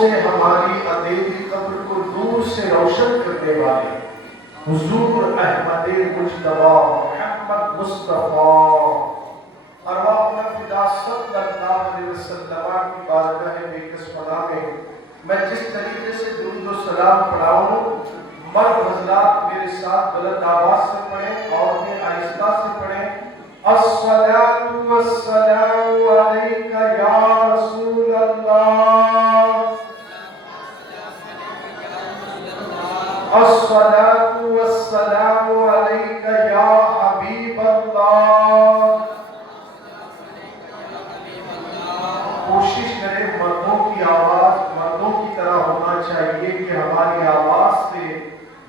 سے ہماری اندھیری قبر کو نور سے روشن کرنے والے حضور احمد مجتبی محمد مصطفیٰ ارواحنا فدا صلی اللہ علیہ وسلم کی بارگاہ بیکس پناہ میں میں جس طریقے سے درود و سلام پڑھاؤں، مرد حضرات میرے ساتھ بلند آواز سے پڑھیں اور میں آہستہ سے پڑھیں۔ الصلاة والسلام علیک یا رسول اللہ، الصلاة والسلام علیک یا حبیب اللہ۔ کوشش کریں مردوں کی آواز مردوں کی طرح ہونا چاہیے کہ ہماری آواز سے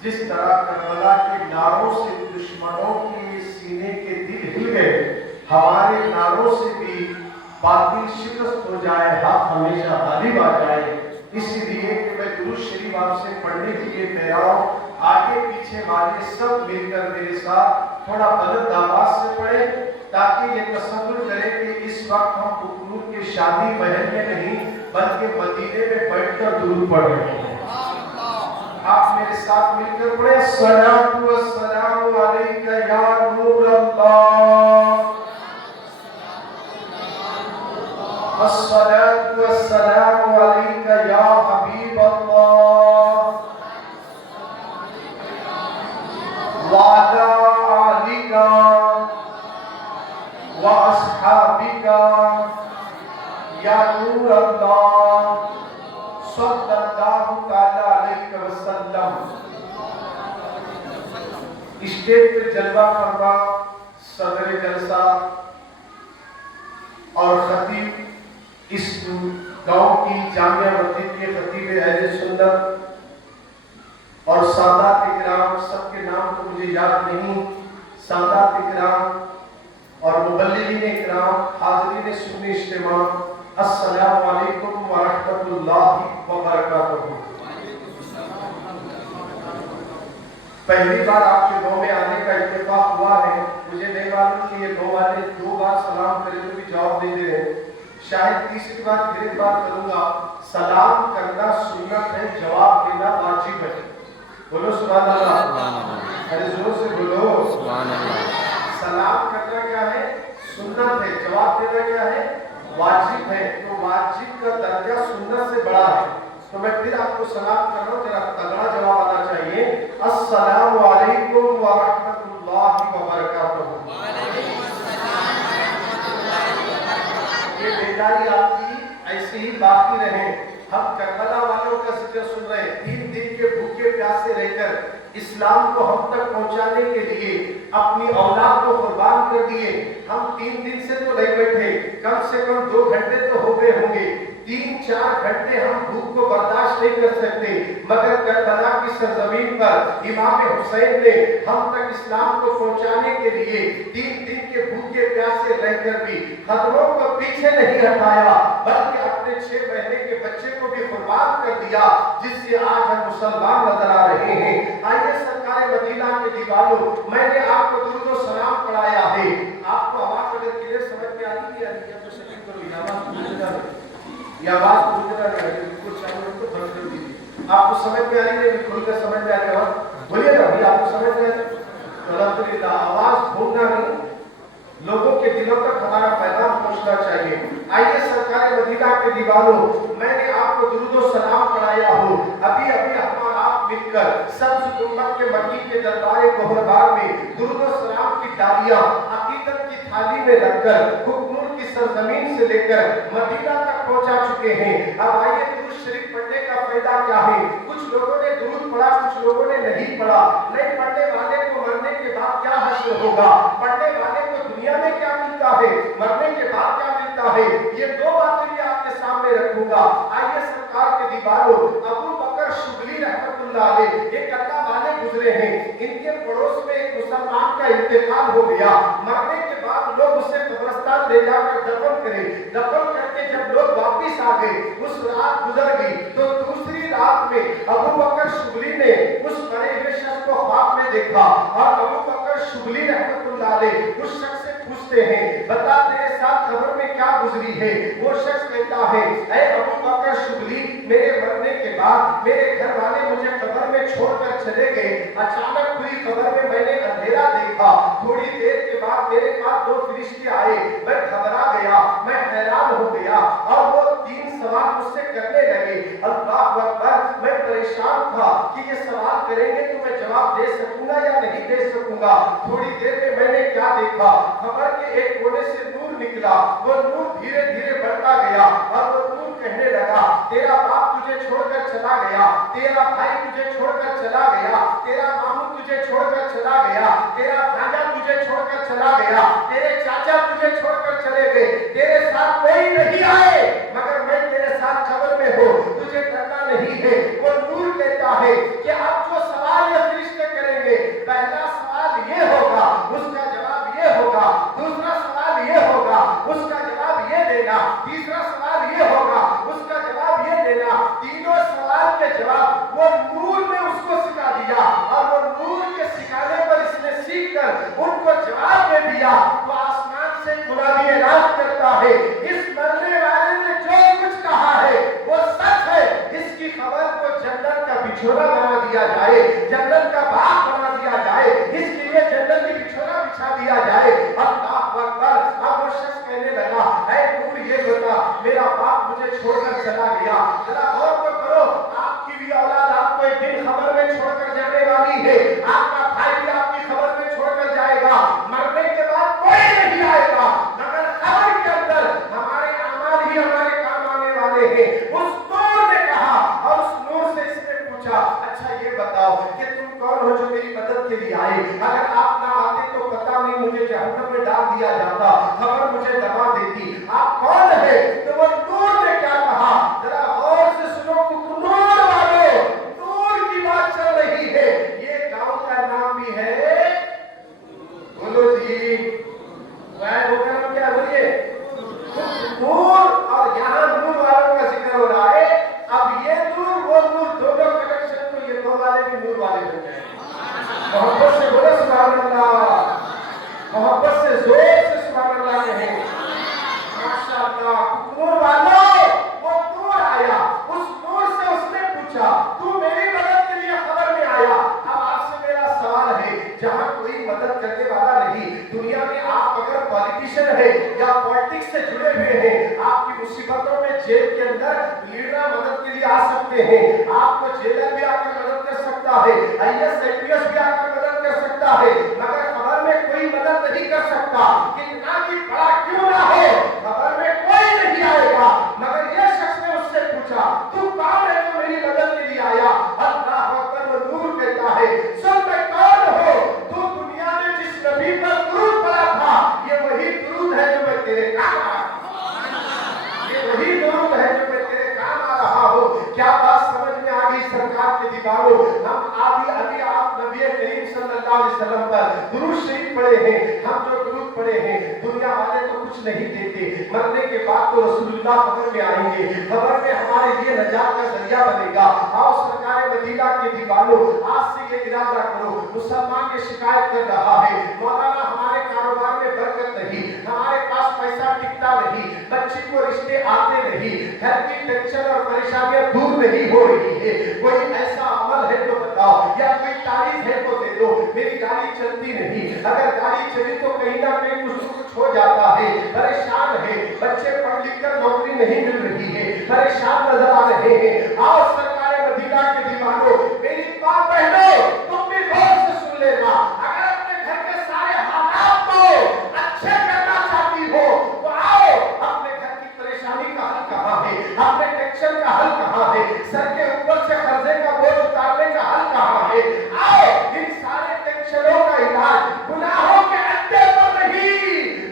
جس طرح کربلا کے نعروں سے دشمنوں کے سینے کے دل ہل گئے، ہمارے نعروں سے بھی باطل شکست ہو جائے، حق ہمیشہ غالب آ جائے۔ اس لیے کہ میں درود شریف آپ سے پڑھنے کے لیے کہہ رہا ہوں، آگے پیچھے والے سب مل کر میرے ساتھ تھوڑا بلند آواز سے پڑھیں تاکہ یہ تصور کریں کہ اس وقت ہم بکنور کے شادی محل میں نہیں بلکہ مدینے میں بیٹھ کر درود پڑھ رہے ہیں۔ آپ میرے ساتھ مل کر پڑھیں، الصلاۃ والسلام علیک یا نور اللہ، الصلاۃ والسلام علیک یا حبیب اللہ، وعلی آلک واصحابک یا نور اللہ صلی اللہ تعالی علیہ وسلم۔ اسٹیج پر جلوہ فرما صدر جلسہ اور خطیب اس گاؤں کی جامعہ مسجد کے خطیب اہل سنت اور سادات اکرام، سب کے نام تو مجھے یاد نہیں، سادات اکرام اور مبلغین اکرام، حاضرین سنی اجتماع، السلام علیکم ورحمۃ اللہ وبرکاتہ۔ پہلی بار آپ کے گاؤں میں آنے کا اتفاق ہوا ہے، مجھے نہیں معلوم کہ یہ گاؤں والے دو بار سلام کرے تو بھی جواب نہیں دے رہے، شاید تیسری بار پھر ایک بار کروں گا۔ سلام کرنا سنت ہے، جواب دینا واجب ہے۔ بولو سبحان اللہ، ارے زور سے بولو سبحان اللہ۔ سلام کرنا کیا ہے؟ سنت ہے، جواب دینا کیا ہے؟ واجب ہے۔ تو واجب کا درجہ سنت سے بڑا ہے۔ تو میں پھر آپ کو سلام کر رہا ہوں، ذرا تگڑا جواب آنا چاہیے، السلام علیکم ورحمۃ اللہ وبرکاتہ۔ یہ بیداری آپ کی ایسے ہی باقی رہے۔ ہم کربلا والوں کا ذکر سن رہے ہیں، 3 دن کے بھوکے پیاسے رہ کر اسلام کو ہم تک پہنچانے کے لیے اپنی اولاد کو قربان کر دیے۔ ہم 3 دن سے تو نہیں بیٹھے، کم سے کم 2 گھنٹے تو ہو گئے ہوں گے، 3-4 گھنٹے ہم بھوک کو برداشت نہیں کر سکتے، مگر کربلا کی سرزمین پر امام حسین نے ہم تک اسلام کو پہنچانے کے لیے 3 دن کے بھوکے پیاسے رہ کر بھی خطروں کو پیچھے نہیں ہٹایا، بلکہ اپنے 6 مہینے کے بچے کو بھی قربان کر دیا، جس سے آج ہم مسلمان نظر آ رہے ہیں۔ آئیے سرکار مدینہ کے دیوالوں، میں نے آپ کو درود و سلام پڑھایا ہے، آپ کو آواز اگر کلیئر سمجھ میں آ رہی ہے تو شکر کرو، یہ آواز بھولنا نہیں، کچھ چاہیے تو بند کر دیجیے۔ آپ کو سمجھ میں آ رہی ہے، کھل کر سمجھ میں آ رہی ہے، بولیے نا ابھی آپ کو سمجھ میں آ رہی ہے؟ الحمدللہ، آواز بھولنا نہیں، لوگوں کے دلوں تک ہمارا پیغام پہنچنا چاہیے۔ آئیے سرکار مدینہ کے دیوالوں، میں نے آپ کو درود و سلام پڑھایا ہو، ابھی ابھی ہمارا آپ مل کر سبز گنبد کے مکی کے دربار گوہربار میں درود و سلام کی ڈالیاں عقیدت کی تھالی میں رکھ کر بکنور کی سرزمین سے لے کر مدینہ تک پہنچا چکے ہیں۔ اب آئیے درود شریف پڑھنے کا فائدہ کیا ہے؟ کچھ لوگوں نے درود پڑھا، کچھ لوگوں نے نہیں پڑھا۔ نہیں پڑھنے والے کو مرنے کے بعد کیا حشر ہوگا، پڑھنے والے کو دنیا میں کیا ملتا ہے، مرنے کے بعد کیا ملتا ہے، یہ 2 باتیں بھی آپ کے سامنے رکھوں گا۔ آئیے سرکار کے دیوالوں، ابو بکر شبلی رحمۃ اللہ علیہ ایک اللہ والے گزرے ہیں، ان کے پڑوس میں ایک مسلمان کا انتقال ہو گیا، مرنے کے بعد لوگ اسے قبرستان لے جا کر دفن کرے، دفن کر کے جب لوگ واپس آ گئے، اس رات گزر گئی، تو دوسری رات میں ابو بکر شبلی نے اس مرے ہوئے شخص کو خواب میں دیکھا، اور ابو بکر شبلی رحمۃ اللہ علیہ اس شخص سے پوچھتے ہیں، بتا تیرے ساتھ خبر میں کیا گزری ہے؟ وہ شخص کہتا ہے، اے ابو بکر شبلی، میرے बाद मेरे घर वाले मुझे कब्र में छोड़कर चले गए। अचानक हुई कब्र में मैंने अंधेरा देखा। थोड़ी देर के बाद मेरे पास दो फरिश्ते आए। मैं घबरा गया, मैं हैरान हो गया और वो 3 सवाल मुझसे करने लगे। अल्लाह अकबर, मैं परेशान था कि ये सवाल करेंगे तो मैं जवाब दे सकूंगा या नहीं दे सकूंगा। थोड़ी देर में मैंने क्या देखा, कब्र के एक कोने से नूर निकला। वो नूर धीरे धीरे बढ़ता गया और वो नूर कहने लगा, तेरा बाप तुझे छोड़कर चला गया, तेरा भाई तुझे छोड़कर चला गया, तेरा मामू तुझे छोड़कर चला गया, तेरा भांजा तुझे छोड़कर चला गया, तेरे चाचा तुझे छोड़कर चले गए, तेरे साथ कोई नहीं आए मगर मैं तेरे साथ कब्र में हूँ, तुझे डरना नहीं है। वो नूर कहता है कि अब जो सवाल ये फरिश्ते करेंगे, पहला सवाल ये होगा, उसका जवाब ये होगा, दूसरा सवाल ये होगा, उसका जवाब ये देना, तीसरा सवाल ये होगा, उसका जवाब ये देना। तीनों सवाल के जवाब वो नूर ने उसको सिखा दिया और वो नूर के सिखाने पर इसने सीख कर उनको जवाब दे दिया। वो आसमान से गुलाबी ऐलान करता है, इस मरने वाले ने जो कुछ कहा है वो सच है। इसकी खबर को जन्नत का बिछोना बना दिया जाए, जन्नत का बाग बना दिया जाए, इसके लिए जन्नत की बिछोना बिछा दिया जाए। अल्लाह अकबर। अब वो शख्स कहने लगा, ऐ नूर ये बता, मेरा बाप मुझे छोड़कर चला गया, जरा गौर तो करो, आपकी भी औलाद आपको एक दिन खबर में छोड़कर जाने वाली है, आपका भाई भी आपकी खबर में छोड़कर जाएगा, मरने के बाद कोई नहीं आएगा मगर खबर के अंदर हमारे अमाल ही हमारे काम आने वाले हैं। उस नूर ने कहा और उस नूर से इसने पूछा, अच्छा ये बताओ कि तुम कौन हो जो मेरी मदद के लिए आए? अगर आप ना आते तो पता नहीं मुझे जहन्नम में डाल दिया जाता, खबर मुझे दबा देती, आप कौन है? तो वो नूर ने क्या कहा, जरा गौर से सुनो, नूर वालों, नूर की बात चल रही है। ये गांव का नाम भी है, बोलो जी, क्या बोलिए, नूर, और यहाँ नूर वालों का जिक्र हो रहा है। अब ये नूर वो नूर, दोनों कनेक्शन तो ये दो वाले भी नूर वाले बन जाएंगे। मोहब्बत से बोले सुभान अल्लाह, मोहब्बत से जोर से सुभान अल्लाह कहें, माशाअल्लाह। नूर वालों, वो नूर आया, उस नूर से उसने पूछा, तू मेरी मदद के लिए खबर में आया, अब आपसे मेरा सवाल है, जहाँ कोई मदद करने वाला नहीं, दुनिया में आप अगर पॉलिटिशियन है या पॉलिटिक्स से जुड़े हुए हैं, आपकी मुसीबतों में जेल के अंदर लीडर मदद के लिए आ सकते हैं, आपको जेलर भी आकर मदद कर सकता है, IAS IPS भी आकर मदद कर सकता है, मगर खबर में कोई मदद नहीं कर सकता, कितना भी बड़ा क्यों ना हो, खबर में कोई नहीं आएगा। मगर यह शख्स ने उससे पूछा, तू कौन है जो मेरी मदद के लिए आया? अल्लाह अकबर। वो नूर कहता है, सुन मैं कौन हो, तू दुनिया में जिस नबी पर दुरूद पड़ा था, ये वही दुरूद है जो मैं तेरे काम आ रहा हूं, ये वही दुरूद है जो मैं तेरे काम आ रहा हूं। क्या बात समझ में आ गई सरकार के दीवारों? हम अभी आप नबी करीम सल्लल्लाहु अलैहि वसल्लम पर दुरूद शरीफ पढ़े हैं, हम जो दुरूद पढ़े हैं, दुनिया वाले तो कुछ नहीं देते, मरने के बाद तो रसूलुल्लाह खबर में आएंगे, खबर में हमारे लिए नजात का जरिया बनेगा। आओ सरकार मदीना के दीवारों, आज से ये इरादा करो, मुसलमान की शिकायत कर रहा है, मौलाना हमारे कारोबार में बरकत नहीं, हमारे पास पैसा टिकता नहीं, बच्ची को रिश्ते आते नहीं, घर की टेंशन और परेशानियां दूर नहीं हो रही है, कोई ऐसा अमल है तो बताओ, या कोई तारीफ है तो दे दो। मेरी गाड़ी चलती नहीं, अगर गाड़ी चली तो कहीं ना कहीं कुछ हो जाता है, परेशान है, बच्चे पढ़ लिख कर नौकरी नहीं मिल रही है, परेशान नजर आ रहे हैं। आओ सरकार मदीना के दीवारों, मेरी मां बहनों, तुम भी गौर से सुन लेना, अगर अपने घर के सारे हालात को अच्छे करना चाहती हो तो आओ, अपने घर की परेशानी का हल कहाँ है, अपने टेंशन का हल कहाँ है, सर के ऊपर से कर्जे का बोझ उतारने का हल कहाँ है? आओ, इन सारे टेंशनों का इलाज गुनाहों के अड्डे पर नहीं,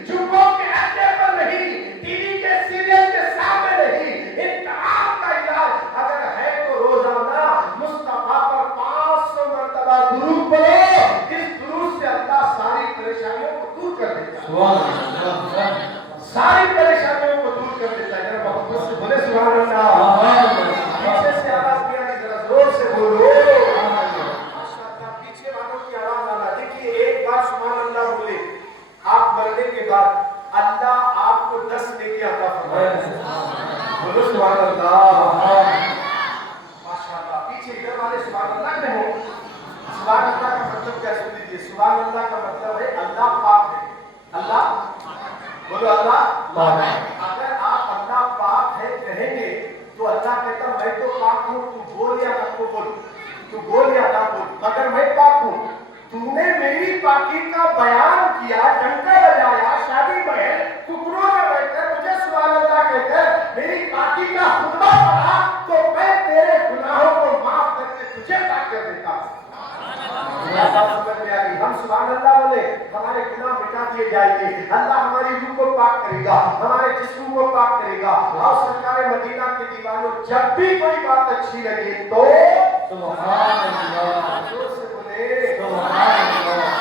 जुगों के अड्डे पर नहीं, टीवी के सीरियल के सामने नहीं, इन तमाम का इलाज अगर है तो रोजाना मुस्तफा पर 500 मरतबा दुरूद पढ़ो। इस दुरूद से अल्लाह सारी परेशानियों को दूर कर देता है, सुभान अल्लाह, सारी परेशानियों को दूर कर देता है। जरा मोहब्बत से बोले सुभान अल्लाह, पीछे से आवाज नहीं आ रही, जरा जोर से बोलो, पीछे वालों की आवाज आ रही। اللہ کہتا میں تو پاک ہوں، تو بول یا نہ بول، تو بول یا نہ بول، مگر میں پاک ہوں. تو نے میری پاکی کا بیان کیا، ڈنکا بجایا، شادی محل ککروں میں بیٹھ کر مجھے سبحان اللہ کہہ کر میری پاکی کا خطبہ پڑھا، تو میں تیرے گناہوں کو معاف کر کے تجھے پاک کر دیتا ہوں. ہم سبحان اللہ بولے ہمارے گناہ مٹا دیے جائیں گے، اللہ ہماری روح کو پاک کرے گا، ہمارے جسم کو پاک کرے گا. اور سرکار مدینہ کے دیوانوں جب بھی کوئی بات اچھی لگے تو سبحان اللہ زور سے بولے سبحان اللہ.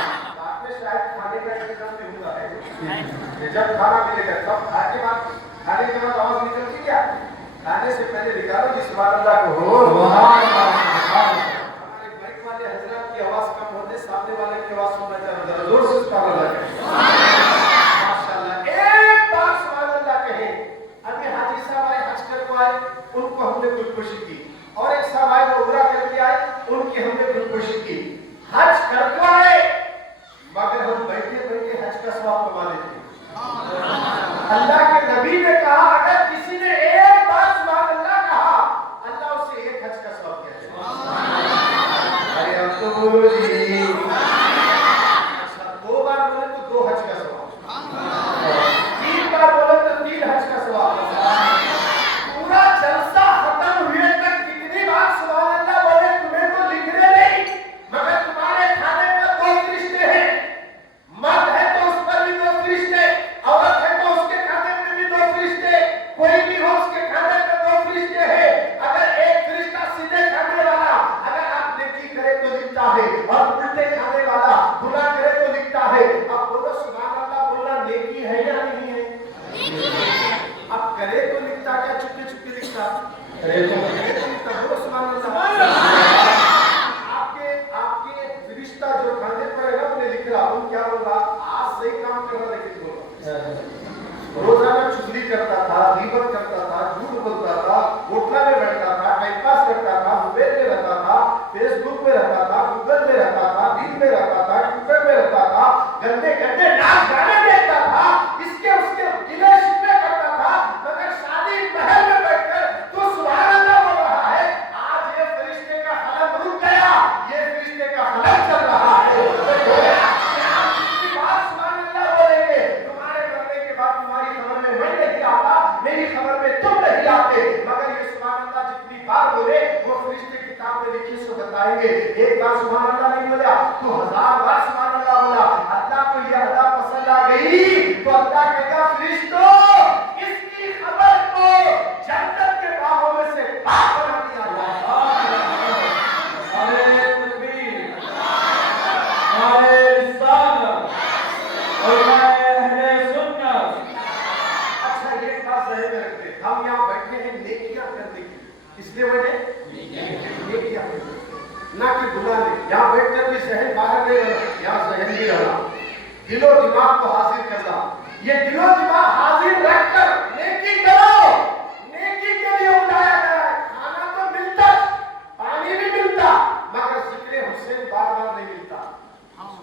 آپ نے شاید کھانے کا انتظام نہیں ہوا ہے، جب کھانا ملے گا تب کھانے کے بعد آواز نکلتی کیا؟ کھانے سے پہلے نکالو جی سبحان اللہ کو ہو سبحان اللہ. حضرات کی آواز کم ہوتے سامنے والے کی آواز سننا چاہتا زور سے سبحان اللہ کہیں. ماشاءاللہ ایک بار سبحان اللہ کہیں. ابھی حاجی صاحب آئے حج کر کو آئے، ان کو ہم نے خودکشی کی، اور ایک صاحب آئے وہ عمرہ کر کے آئے، ان کی ہم نے خودکشی کی. حج کر کو آئے مگر ہم بیٹھے بیٹھے حج کا ثواب کما لیتے. اللہ کے نبی نے کہا اگر کسی نے ایک بار سبحان اللہ کہا اللہ اسے ایک حج کا ثواب دے گا. تو بولو جی اچھا 2 بار بولے تو 2 حج کا ثواب، 3 بار بولے تو 3 حج کا ثواب. پورا جلسہ ختم ہوئے تک کتنی بار سبحان اللہ بولے تمہیں تو لکھنے نہیں، مگر تمہارے کھانے پر 2 فرشتے ہیں. مرد ہے تو اس پر بھی 2 فرشتے، عورت ہے تو اس کے کھانے پر بھی 2 فرشتے، کوئی بھی ہو اس کے کھانے پر 2 فرشتے ہیں. اگر ایک فرشتہ سیدھے کھانے والا اگر آپ نیکی کرے تو لکھتا ہے، اور الٹے کھانے والا برا کرے تو لکھتا ہے. اب بولو سبحان اللہ بولنا نیکی ہے یا نہیں ہے؟ اب کرے تو لکھتا کیا چپے چپے لکھتا؟ کرے تو لکھتا. بولو سبحان اللہ. آپ کے فرشتہ جو کھانے پر ہے نا انہیں لکھ رہا ہوں کیا بول رہا آج صحیح کام کر رہا لیکن بول رہا روزانہ چغلی کرتا تھا، غیبت کرتا تھا، جھوٹ بولتا تھا، ہوٹل میں بیٹھتا تھا، ٹائم پاس کرتا تھا، موبائل میں رہتا تھا، فیس بک میں رہتا تھا، گوگل میں رہتا تھا، ریل میں رہتا تھا، ٹویٹر میں رہتا تھا، گندے گندے ناچ گانے دیکھتا تھا، اس کے گلے شکوے کرتا تھا، مگر شادی محل میں بیٹھ کر تو سبحان اللہ بول رہا ہے. آج یہ فرشتے کا قلم رک گیا، یہ فرشتے کا قلم چل رہا ہے. میری خبر میں تم نہیں آتے، مگر یہ سبحان اللہ جتنی بار بولے وہ فرشتے کتاب میں لکھی سو بتائیں گے. ایک بار سبحان اللہ نہیں بولا تو 1000 بار سبحان اللہ بولا. اللہ کو یہ ادا پسند آ گئی تو اللہ کہے گا فرشتوں اس کی خبر کو جنت کے باغوں میں سے پاک بنا دیا جائے. نعرہ تکبیر، نعرہ رسالت اور ہم یہاں بیٹھے ہیں نیکیاں کرنے کی، اس لیے وجہ نیکیاں نہ کہ گناہ نہیں. یہاں بیٹھ کر بھی ذہن باہر نہیں رہنا، یہاں ذہن بھی رہنا، دل و دماغ کو حاضر کرنا. یہ دل و دماغ حاضر رکھ کر نیکی کرو. نیکی کے لیے بلایا گیا ہے. کھانا تو ملتا، پانی بھی ملتا، مگر ذکر حسین بار بار نہیں ملتا.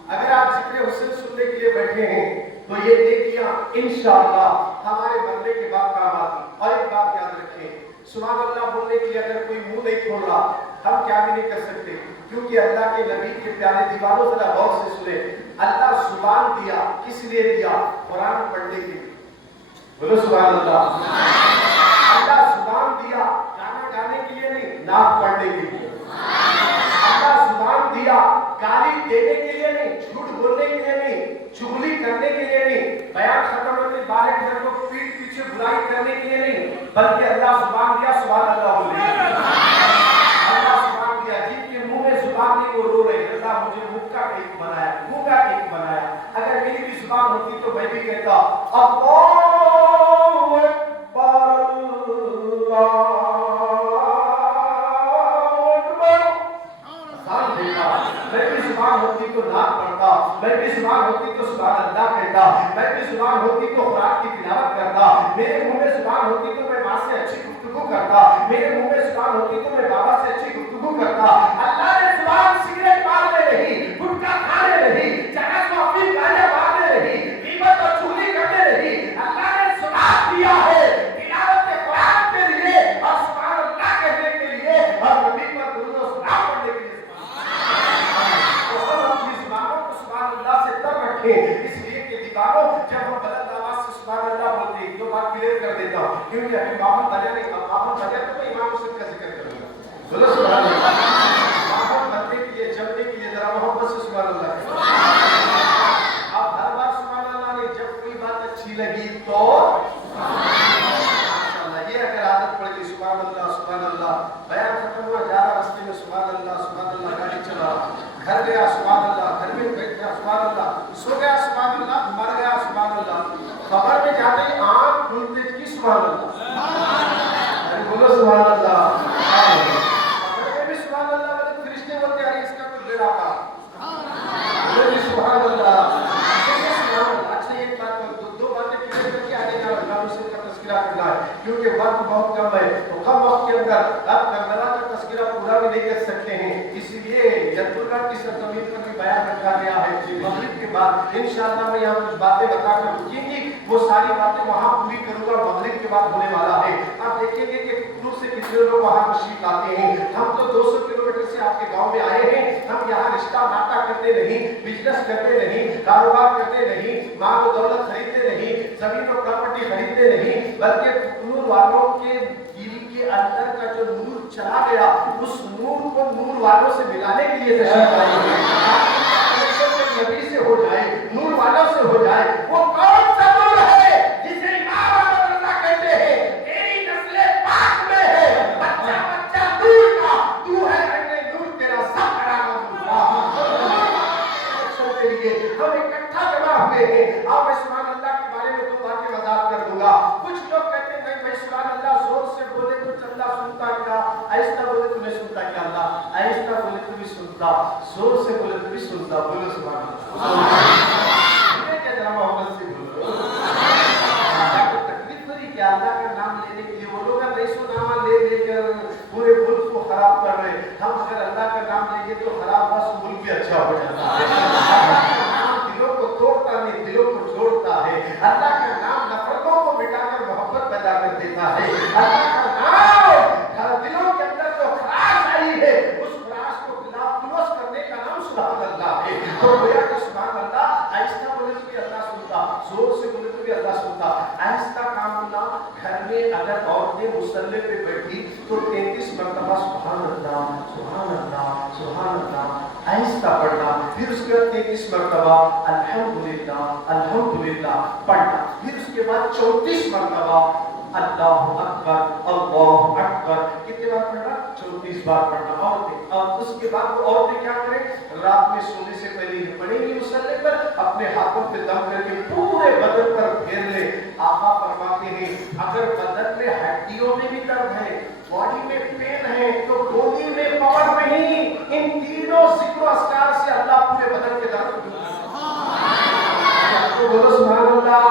اگر آپ ذکر حسین سننے کے لیے بیٹھے ہیں تو یہ نیکیاں انشاءاللہ ہمارے مرنے کے بعد کام آتی. اور ایک بات یاد رکھیں سبحان اللہ بولنے کے لیے اگر کوئی منہ نہیں کھول رہا ہم کیا بھی نہیں کر سکتے، کیونکہ اللہ کے نبی کے پیارے دیوانوں ذرا غور سے سنیں. اللہ زبان دیا کس لیے دیا؟ قرآن پڑھنے کے لیے. بولو سبحان اللہ. اللہ زبان دیا گانا گانے کے لیے نہیں، نعت پڑھنے کے لیے. اللہ زبان دیا گالی دینے کے لیے نہیں، جھوٹ بولنے کے لیے نہیں، چغلی کرنے کے لیے نہیں، بیان ختم ہونے باہر گھر کو پیٹ پیچھے برائی کرنے کے لیے نہیں، بلکہ اللہ زبان دیا سبحان اللہ بولنے. اللہ زبان دیا جن کے منہ میں زبان نہیں وہ رو رہے اللہ مجھے منہ کا کیک بنایا، منہ کا کیک بنایا. اگر میری بھی زبان ہوتی تو میں بھی کہتا اللہ اکبر اللہ میں بھی زبان ہوتی تو نعت پڑھتا، میں بھی زبان ہوتی تو سبحان اللہ کہتا، میں بھی زبان ہوتی تو قرآن کی تلاوت کرتا، میرے منہ میں زبان ہوتی تو میں ماں سے اچھی گفتگو کرتا، میرے منہ میں زبان ہوتی تو میں بابا سے اچھی گفتگو کرتا. اللہ نے زبان سگریٹ مارنے نہیں، گٹکا کھانے نہیں، جہاز کو اپنی گالیاں مارنے نہیں، غیبت اور چغلی کرنے نہیں. اللہ نے زبان دیا ہے تلاوت قرآن کے لیے اور سبحان اللہ कि अभी माहौल बजा नहीं, अब माहौल बजा तो मैं इमाम हुसैन का जिक्र करूंगा। बोलो सुभान अल्लाह। माहौल बनने के लिए, जमने के लिए जरा मोहब्बत से सुभान अल्लाह। अब हर बार सुभान अल्लाह नहीं, जब कोई बात अच्छी लगी तो माशाअल्लाह, ये अगर आदत पड़ गई सुभान अल्लाह सुभान अल्लाह, बयान खत्म हुआ, जा रहा रास्ते में सुभान अल्लाह, गाड़ी चला, घर गया सुभान अल्लाह, घर में बैठ गया सुभान अल्लाह, सो गया सुभान अल्लाह, मर गया सुभान अल्लाह, खबर में जाते ही आंख खुलते की सुभान अल्लाह। अरे बोलो सुभान अल्लाह। खबर में भी सुभान अल्लाह, बोले फरिश्ते बोलते अरे इसका तो बेड़ा का, बोले सुभान अल्लाह। अच्छा एक बात, दो बातें क्लियर करके आगे जाओ, इमाम हुसैन का तज़किरा करना है क्योंकि वक्त बहुत कम है, तो कम वक्त के अंदर आप करबला का तज़किरा पूरा भी नहीं कर सकते हैं, इसलिए यतुल्ला की सरजमीन पर भी बयान रखा गया है। मगरिब के बाद इंशाअल्लाह मैं यहाँ कुछ बातें बताकर रुकेंगी, वो सारी बातें वहाँ पूरी करूँगा, मगरिब के बाद होने वाला है। आप देखेंगे कि कुल्लू से कितने लोग वहाँ तशरीफ लाते हैं। हम तो 200 किलोमीटर से आपके गाँव में आए हैं, हम यहाँ रिश्ता नाता करते नहीं, बिजनेस करते नहीं, कारोबार करते नहीं, माल और दौलत खरीदते नहीं, जमीन और प्रॉपर्टी खरीदते नहीं, बल्कि कुल्लू वालों के दिल के अंदर का जो नूर चला गया, उस नूर को नूर वालों से मिलाने के लिए तशरीफ लाए हैं। नबी से हो जाए, नूर वालों से हो जाए, वो कौन सा नूर है जिसे इमाम अल्लाह कहते हैं तेरी नस्ल पाक में है, बच्चा बच्चा नूर का, तू है अन्य नूर, तेरा सब के लिए हम इकट्ठा जमा हुए हैं। अब मैं सुभान अल्लाह के बारे में दो बातें वजाहत कर दूंगा। कुछ लोग कहते हैं नहीं भाई सुभान अल्लाह जोर से बोले तो चल्ला सुनता क्या, आहिस्ता बोले तो नहीं सुनता क्या, अल्लाह आहिस्ता बोले तो भी सुनता, जोर से बोले तो भी सुनता। बोलो सुभान अल्लाह। ये क्या जरा मोहम्मद से बोलो, तो तकलीफ हो रही क्या अल्लाह का नाम लेने के लिए? वो लोग नहीं सुनामा ले लेकर पूरे मुल्क को खराब कर रहे, हम अगर अल्लाह का नाम लेंगे तो खराब हुआ मुल्क भी अच्छा हो जाता है। दिलों को तोड़ता नहीं, दिलों को जोड़ता है। अल्लाह का नाम नफरतों को मिटाकर मोहब्बत पैदा कर देता है। अल्लाह का नाम दिलों के अंदर जो खराश आई है, उस खराश को दुरुस्त करने का नाम सुभान अल्लाह है। तो गोया कि सुभान अल्लाह आहिस्ता बोले तो भी अल्लाह सुनता, जोर से बोले तो भी अल्लाह सुनता। आहिस्ता काम होना, घर में अगर औरतें मुसल्ले पे बैठी तो 33 मरतबा सुभान अल्लाह सुभान अल्लाह सुभान अल्लाह आहिस्ता पढ़ना, फिर उसके बाद 33 मरतबा अल्हम्दुलिल्लाह अल्हम्दुलिल्लाह पढ़ना, फिर उसके बाद 34 मरतबा अल्लाहु अकबर अल्लाहु अकबर। कितने बार पढ़ना? 34 बार पढ़ना। औरतें, अब उसके बाद वो औरतें क्या करें? रात में सोने से पहले पढ़ेंगी मुसल्ले पर, अपने हाथों पे दम करके पूरे बदन पर फेर ले। आका फरमाते हैं अगर बदन में हड्डियों में भी दर्द है, बॉडी में पेन है, तो गोली में पावर नहीं, इन तीनों जिक्र अस्कार से अल्लाह पूरे बदन के दर्द दूर तो बोलो सुभान अल्लाह।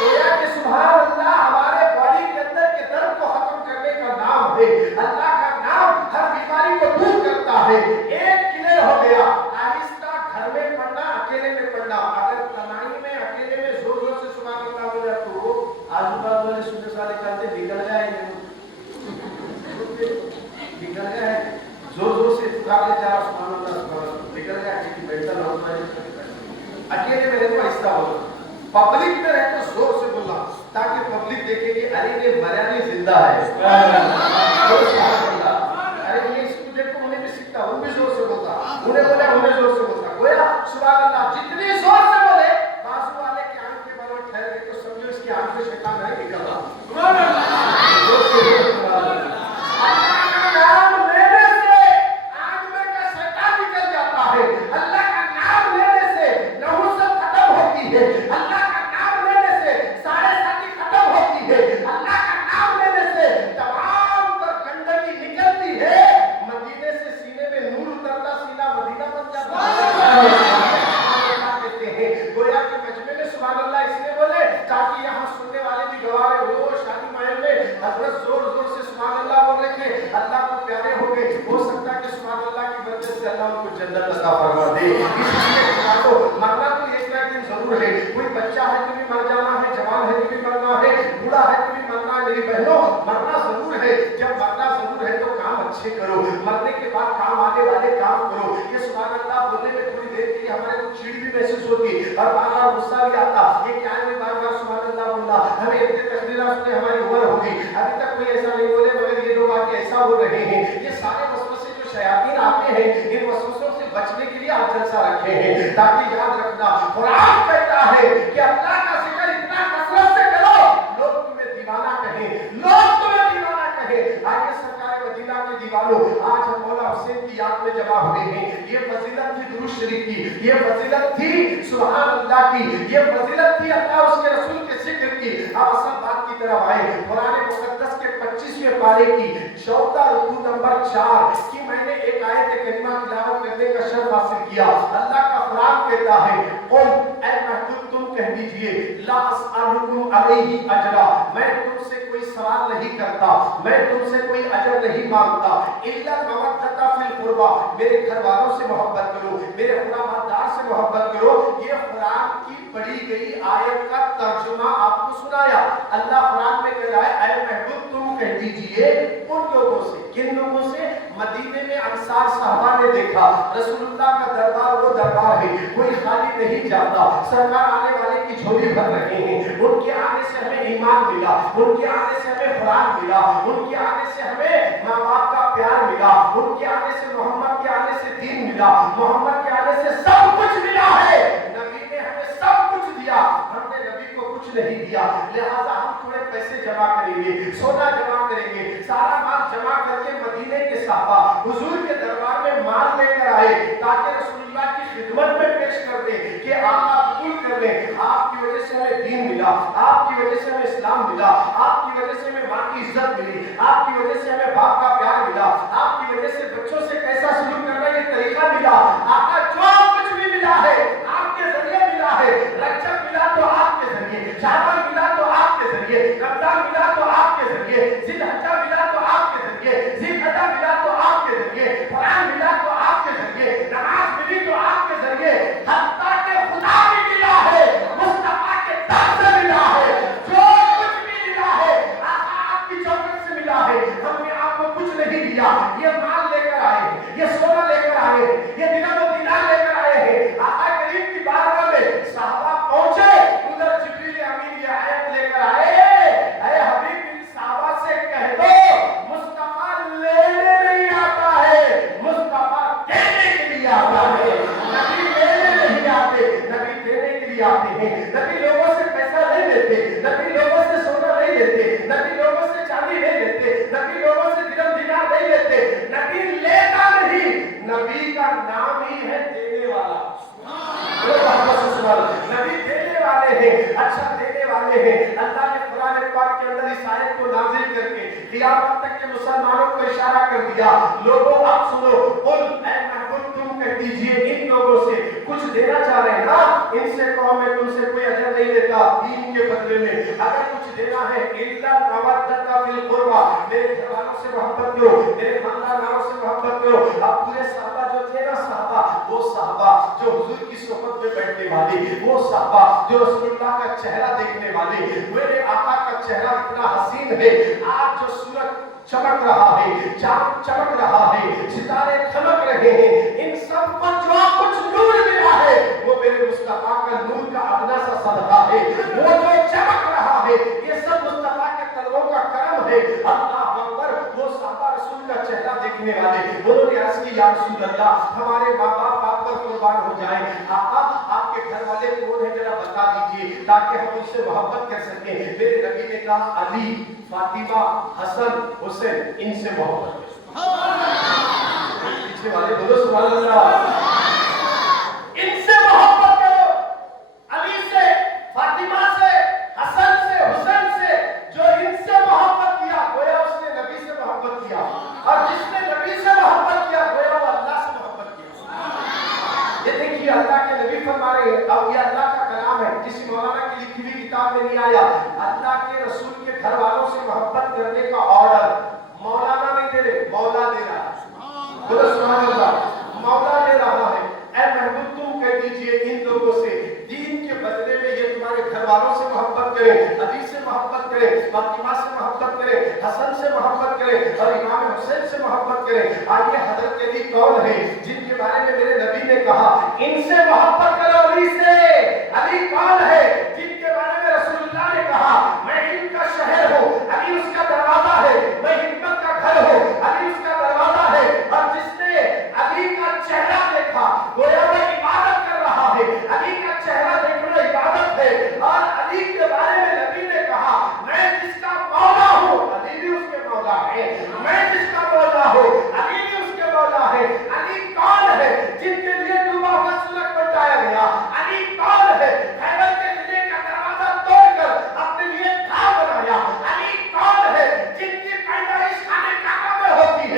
गोया कि सुभान अल्लाह हमारे बॉडी के अंदर के दर्द को खत्म करने का नाम है। अल्लाह का नाम हर बीमारी को दूर करता है। एक क्लियर हो गया, आहिस्ता घर में पढ़ना, अकेले में पढ़ना। अगर तनाई में अकेले में जोर जोर से सुभान अल्लाह बोले तो आजू बाजू वाले सुनने वाले कहते निकल जाएंगे, निकल गए, जोर जोर से पुकार ले जा सुभान अल्लाह निकल गया, क्योंकि मेंटल होता अकेले में रहते आहिस्ता बोलो, पब्लिक में रहे तो जोर से बोलना, ताकि पब्लिक देखे कि अरे ये मरा नहीं जिंदा है। अरे ये स्टूडेंट को उन्हें भी सीखता, वो भी जोर से बोलता, उन्हें बोला उन्हें जोर से बोलता। गोया सुभान अल्लाह जितनी जोर से बोले, बाजू वाले की आंख के बल ठहर गए तो समझो इसकी आंख से शैतान नहीं निकल रहा। सुभान अल्लाह। जोर से सुभान अल्लाह। नाम लेने से आंख में का शैतान निकल जाता है। अल्लाह का नाम लेने से नहुसत खत्म होती है। अल्लाह का नाम लेने से सारे साथी खत्म होती है। अल्लाह का नाम लेने से तमाम तर गंदगी निकलती है। मदीने से सीने में नूर उतरता, सीना मदीना बन जाता है। गोया के मजमे में सुभान अल्लाह इसलिए बोले ताकि यहाँ सुनने वाले भी गवाह रहे। वो शादी महल में हजरत जोर जोर से सुभान अल्लाह बोल रहे थे, अल्लाह को प्यारे हो गए। हो सकता है कि सुभान अल्लाह की बरकत से अल्लाह उनको जन्नत अता फरमा दे। इसलिए तो मरना तो एक ना दिन जरूर है। कोई बच्चा है तो भी मर जाना है, जवान है तो भी मरना है, बूढ़ा है तो भी मरना है। मेरी बहनों मरना जरूर है। जब मरना जरूर है तो काम अच्छे करो, मरने के बाद काम आने वाले काम करो। ये सुभान अल्लाह बोलने में थोड़ी देर के लिए हमारे को चिड़ भी महसूस होती और बार बार गुस्सा भी आता, ये क्या है बार बार सुभान अल्लाह बोलना अल्लाह हमें इतने तकदीरात से हमारी उम्र होगी, अभी तक कोई ऐसा नहीं बोले मगर ये लोग आके ऐसा बोल रहे हैं। ये सारे वसवसे जो शयातीन आते हैं, इन वसवसों से बचने के लिए आप जलसा रखे हैं, ताकि याद रखना कुरान कहता है कि अल्लाह का जिक्र इतना कसरत से करो लोग तुम्हें दीवाना कहें, लोग तुम्हें दीवाना कहें। आइए सरकार मदीना के दीवानों, आज हम मौला हुसैन की याद में जमा हुए हैं। ये फजीलत थी दुरूद शरीफ की, ये फजीलत थी सुभान अल्लाह की, ये फजीलत थी अल्लाह उसके रसूल के जिक्र की। अब असल बात की तरफ आए, कुरान मुकद्दस के 25वें पारे की 14 रुकू नंबर 4 की मैंने एक आयत करीमा तिलावत करने का शर्फ हासिल किया। अल्लाह का कुरान कहता है, कुल ऐ महबूब तुम कह दीजिए, ला अस्अलुकुम अलैहि अजरा, मैं तुमसे कोई सवाल नहीं करता, मैं तुमसे कोई अजर नहीं मांगता, इल्ला मवद्दता फिल कुर्बा, मेरे घर वालों से मोहब्बत करो, मेरे खुदादार से मोहब्बत करो। ये कुरान की पढ़ी गई आयत का तर्जुमा आपको सुनाया। अल्लाह कुरान में कह रहा है, ऐ महबूब तुम कह दीजिए उन लोगों से, किन लोगों से? मदीने में अंसार साहबा ने देखा रसूलुल्लाह का दरबार वो दरबार है, कोई खाली नहीं जाता, सरकार आने वाले की झोली भर रहे हैं, उनके आने से हमें ईमान मिला, उनके आने से हमें कुरान मिला, उनके आने से हमें माँ बाप का प्यार मिला, उनके आने से मोहम्मद के आने से दीन मिला, मोहम्मद के आने से सब कुछ मिला है। नबी ने हमें सब कुछ दिया, हमने नबी को कुछ नहीं दिया, लिहाजा हम थोड़े पैसे जमा करेंगे, सोना जमा करेंगे, सारा माल जमा करके मदीने के साहबा हुजूर के दरबार में माल लेकर आए, ताकि रसूलुल्लाह की खिदमत में पेश कर दे कि आका कबूल कर ले, आपकी वजह से हमें दीन मिला, आपकी वजह से हमें इस्लाम मिला, आपकी वजह से हमें माँ की इज्जत मिली, आपकी वजह से हमें बाप का प्यार मिला, आपकी वजह से बच्चों से कैसा सलूक करना ये तरीका मिला। आका जो कुछ भी मिला है आपके जरिए मिला है, रजब मिला तो आपके जरिए, शाबान मिला तो आपके जरिए, रमजान मिला तो आपके जरिए, जिलहज्जा मिला तो आपके जरिए, जिलहज्जा मिला तो आपके जरिए, कुरान मिला तो आपके जरिए, नमाज मिली तो आपके जरिए, हत्ता के खुदा भी मिला है, मुस्तफा के दर से मिला है, जो कुछ भी मिला है आका आपकी चौखट से मिला है। हमने आपको कुछ नहीं दिया, ये माल लेकर आए, ये सोना लेकर आए, ये दिनार लेकर आए हैं। आका करीम की बारगाह में साहबा पहुंचे, उधर जिब्रील अमीन ये आयत लेकर आए, ऐ हबीब इन साहबा से कह दो मुस्तफा लेने नहीं आता है, मुस्तफा देने के लिए आता है। नबी लेने नहीं आते, नबी देने के लिए आते हैं। नबी लोगों से पैसा नहीं लेते, नबी लोगों से सोना नहीं लेते, नबी लोगों से चांदी नहीं लेते, नबी लोगों से दिरहम दिनार नहीं लेते, नबी लेता नहीं, नबी का नाम ही है देने वाला। नबी देने वाले हैं, अच्छा देने वाले हैं। अल्लाह ने कुरान पाक के अंदर इस आयत को नाजिल करके क़यामत तक के मुसलमानों को इशारा कर दिया, लोगों आप सुनो, कुल ऐ महबूब तुम कह दीजिए इन लोगों से कुछ देना चाह रहे हैं ना, इनसे कहो मैं तुमसे कोई अजर नहीं लेता दीन के बदले में, अगर कुछ देना है इल्ला मवद्दता फिल कुर्बा, मेरे घरवालों से मोहब्बत करो, मेरे खानदानों से मोहब्बत करो। अब पूरे साहबा जो थे ना, साहबा वो साहबा जो हुजूर की सोहबत में बैठने वाले, वो साहबा जो रसूलुल्लाह का चेहरा देखने वाले, मेरे आका का चेहरा इतना हसीन है, आज जो सूरज चमक रहा है, चांद चमक रहा है, सितारे चमक रहे हैं, इन सब को जो कुछ नूर मिला है वो मेरे मुस्तफा का नूर का अपना सा सदका है, वो जो चमक रहा है ये सब मुस्तफा के कदमों का करम है। अल्लाह अकबर। वो साहबा रसूल का चेहरा देखने वाले, उन्होंने अर्ज की या रसूल अल्लाह हमारे माँ बाप आप पर कुर्बान हो जाए, आका आपके घर वाले कौन है जरा बता दीजिए ताकि हम उनसे मोहब्बत कर सकें। मेरे नबी ने कहा अली, फातिमा, हसन, हुसैन, इनसे मोहब्बत करो। पीछे वाले बोलो सुभान अल्लाह, इनसे मोहब्बत करो, अली से, फातिमा से, हसन से, हुसैन से। जो इनसे मोहब्बत किया गोया उसने नबी से मोहब्बत किया, और जिसने नबी से मोहब्बत किया गोया वो अल्लाह से मोहब्बत किया। ये देखिए अल्लाह के नबी फरमा रहे हैं, अब ये अल्लाह का कलाम है, किसी मौलाना की लिखी हुई किताब में नहीं आया। अल्लाह के रसूल के घर वालों से मोहब्बत करने का ऑर्डर मौलाना नहीं दे रहे, मौला दे रहा है। बोलो सुभान अल्लाह, मौला दे रहा है। ऐ महबूब तुम कह दीजिए इन लोगों से दीन के बदले में ये तुम्हारे घर वालों से मोहब्बत करें, अली से मोहब्बत करें, फातिमा से मोहब्बत करें, हसन से मोहब्बत करें और इमाम हुसैन से मोहब्बत करें। आइए हजरत अली कौन है जिनके बारे में मेरे नबी ने कहा इनसे मोहब्बत करो अली से। अली कौन है जिनके बारे में रसूलुल्लाह ने कहा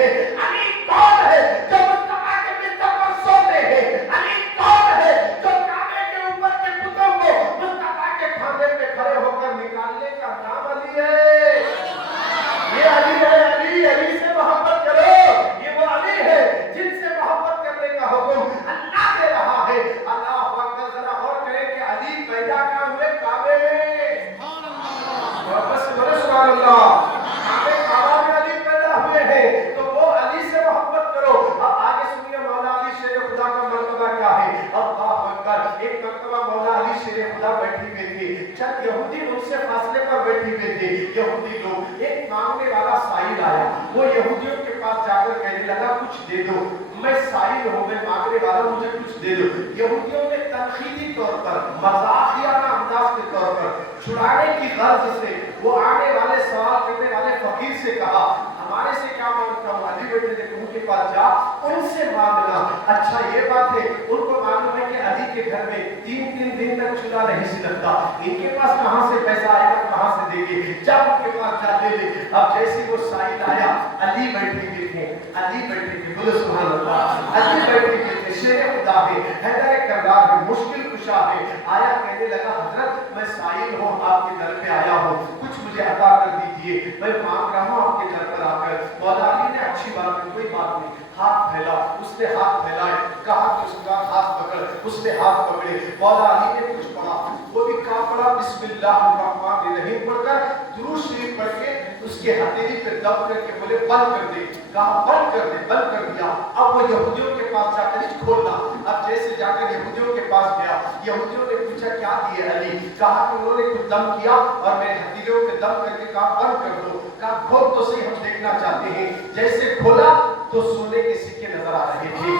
हैं? अली कौन है जो मुस्तफा के बिस्तर पर सोते हैं? अली कौन है जो काबे के ऊपर के पुतों को मुस्तफा के खाने पे खड़े होकर निकालने का नाम अली है? ये अली है, अली से मोहब्बत करो। ये वो अली है जिनसे मोहब्बत करने का हुक्म अल्लाह दे रहा है। अल्लाह अकबर, जरा गौर करें कि अली पैदा कहाँ हुए? काबे में। बस बोले सुभान अल्लाह। काबा में अली पैदा हुए हैं, तो वो अली से मोहब्बत करो। अब आगे सुनिए मौला अली शेर खुदा का मर्तबा क्या है। अल्लाह अकबर। एक मर्तबा मौला अली शेर खुदा बैठी हुए थे, चंद यहूदी उनसे फासले पर बैठी हुए थे। यहूदी लोग, एक मांगने वाला साइल आया, वो यहूदियों के पास जाकर कहने लगा कुछ दे दो, मैं साइल हूं, मैं मांगने वाला, मुझे कुछ दे दो। यहूदियों ने तनकीदी तौर पर, मजाकियाना अंदाज के तौर पर, छुड़ाने की गर्ज से वो आने वाले सवाल करने वाले फकीर से कहा, हमारे से क्या मांगता हूँ? अली बेटे ने उनके पास जा, उनसे मांगना। अच्छा ये बात है, उनको मालूम है कि अली के घर में 3-3 दिन तक चूल्हा नहीं सिलकता, इनके पास कहां से पैसा आएगा, कहां से देंगे? जब उनके पास जा ले ले। अब जैसे वो साइल आया, अली बैठे हुए थे, अली बैठे थे, बोले सुभान अल्लाह। अली बैठे हुए थे, शेर खुदा है, हैदर करदार है, मुश्किल कुशा है। आया, कहने लगा हजरत मैं साइल हूँ, आपके दर पे आया हूँ, कुछ मुझे अता कर दीजिए, मैं मांग रहा हूँ आपके दर पर आकर। मौला अली ने अच्छी बात की, कोई बात नहीं, हाथ फैला। उसने हाथ फैलाए, कहा कि उसका हाथ पकड़, उसने हाथ पकड़े। मौला अली ने कुछ पढ़ा, वो भी कहा पढ़ा बिस्मिल्लाहिर्रहमानिर्रहीम पढ़कर दुरूद शरीफ पढ़ के उसके हथेली पे दब करके बोले बंद कर दे। कहा बंद कर दे, बंद कर दिया। अब वो यहूदियों के पास जाकर खोलना। अब जैसे जाकर यहूदियों के पास गया, यहूदियों ने पूछा क्या दिए अली? कहा कि उन्होंने कुछ दम किया और मेरे हथेलियों पे दम करके कहा बंद कर दो। कहा खोल तो सही, हम देखना चाहते हैं। जैसे खोला तो सोने के सिक्के नजर आ रहे थे,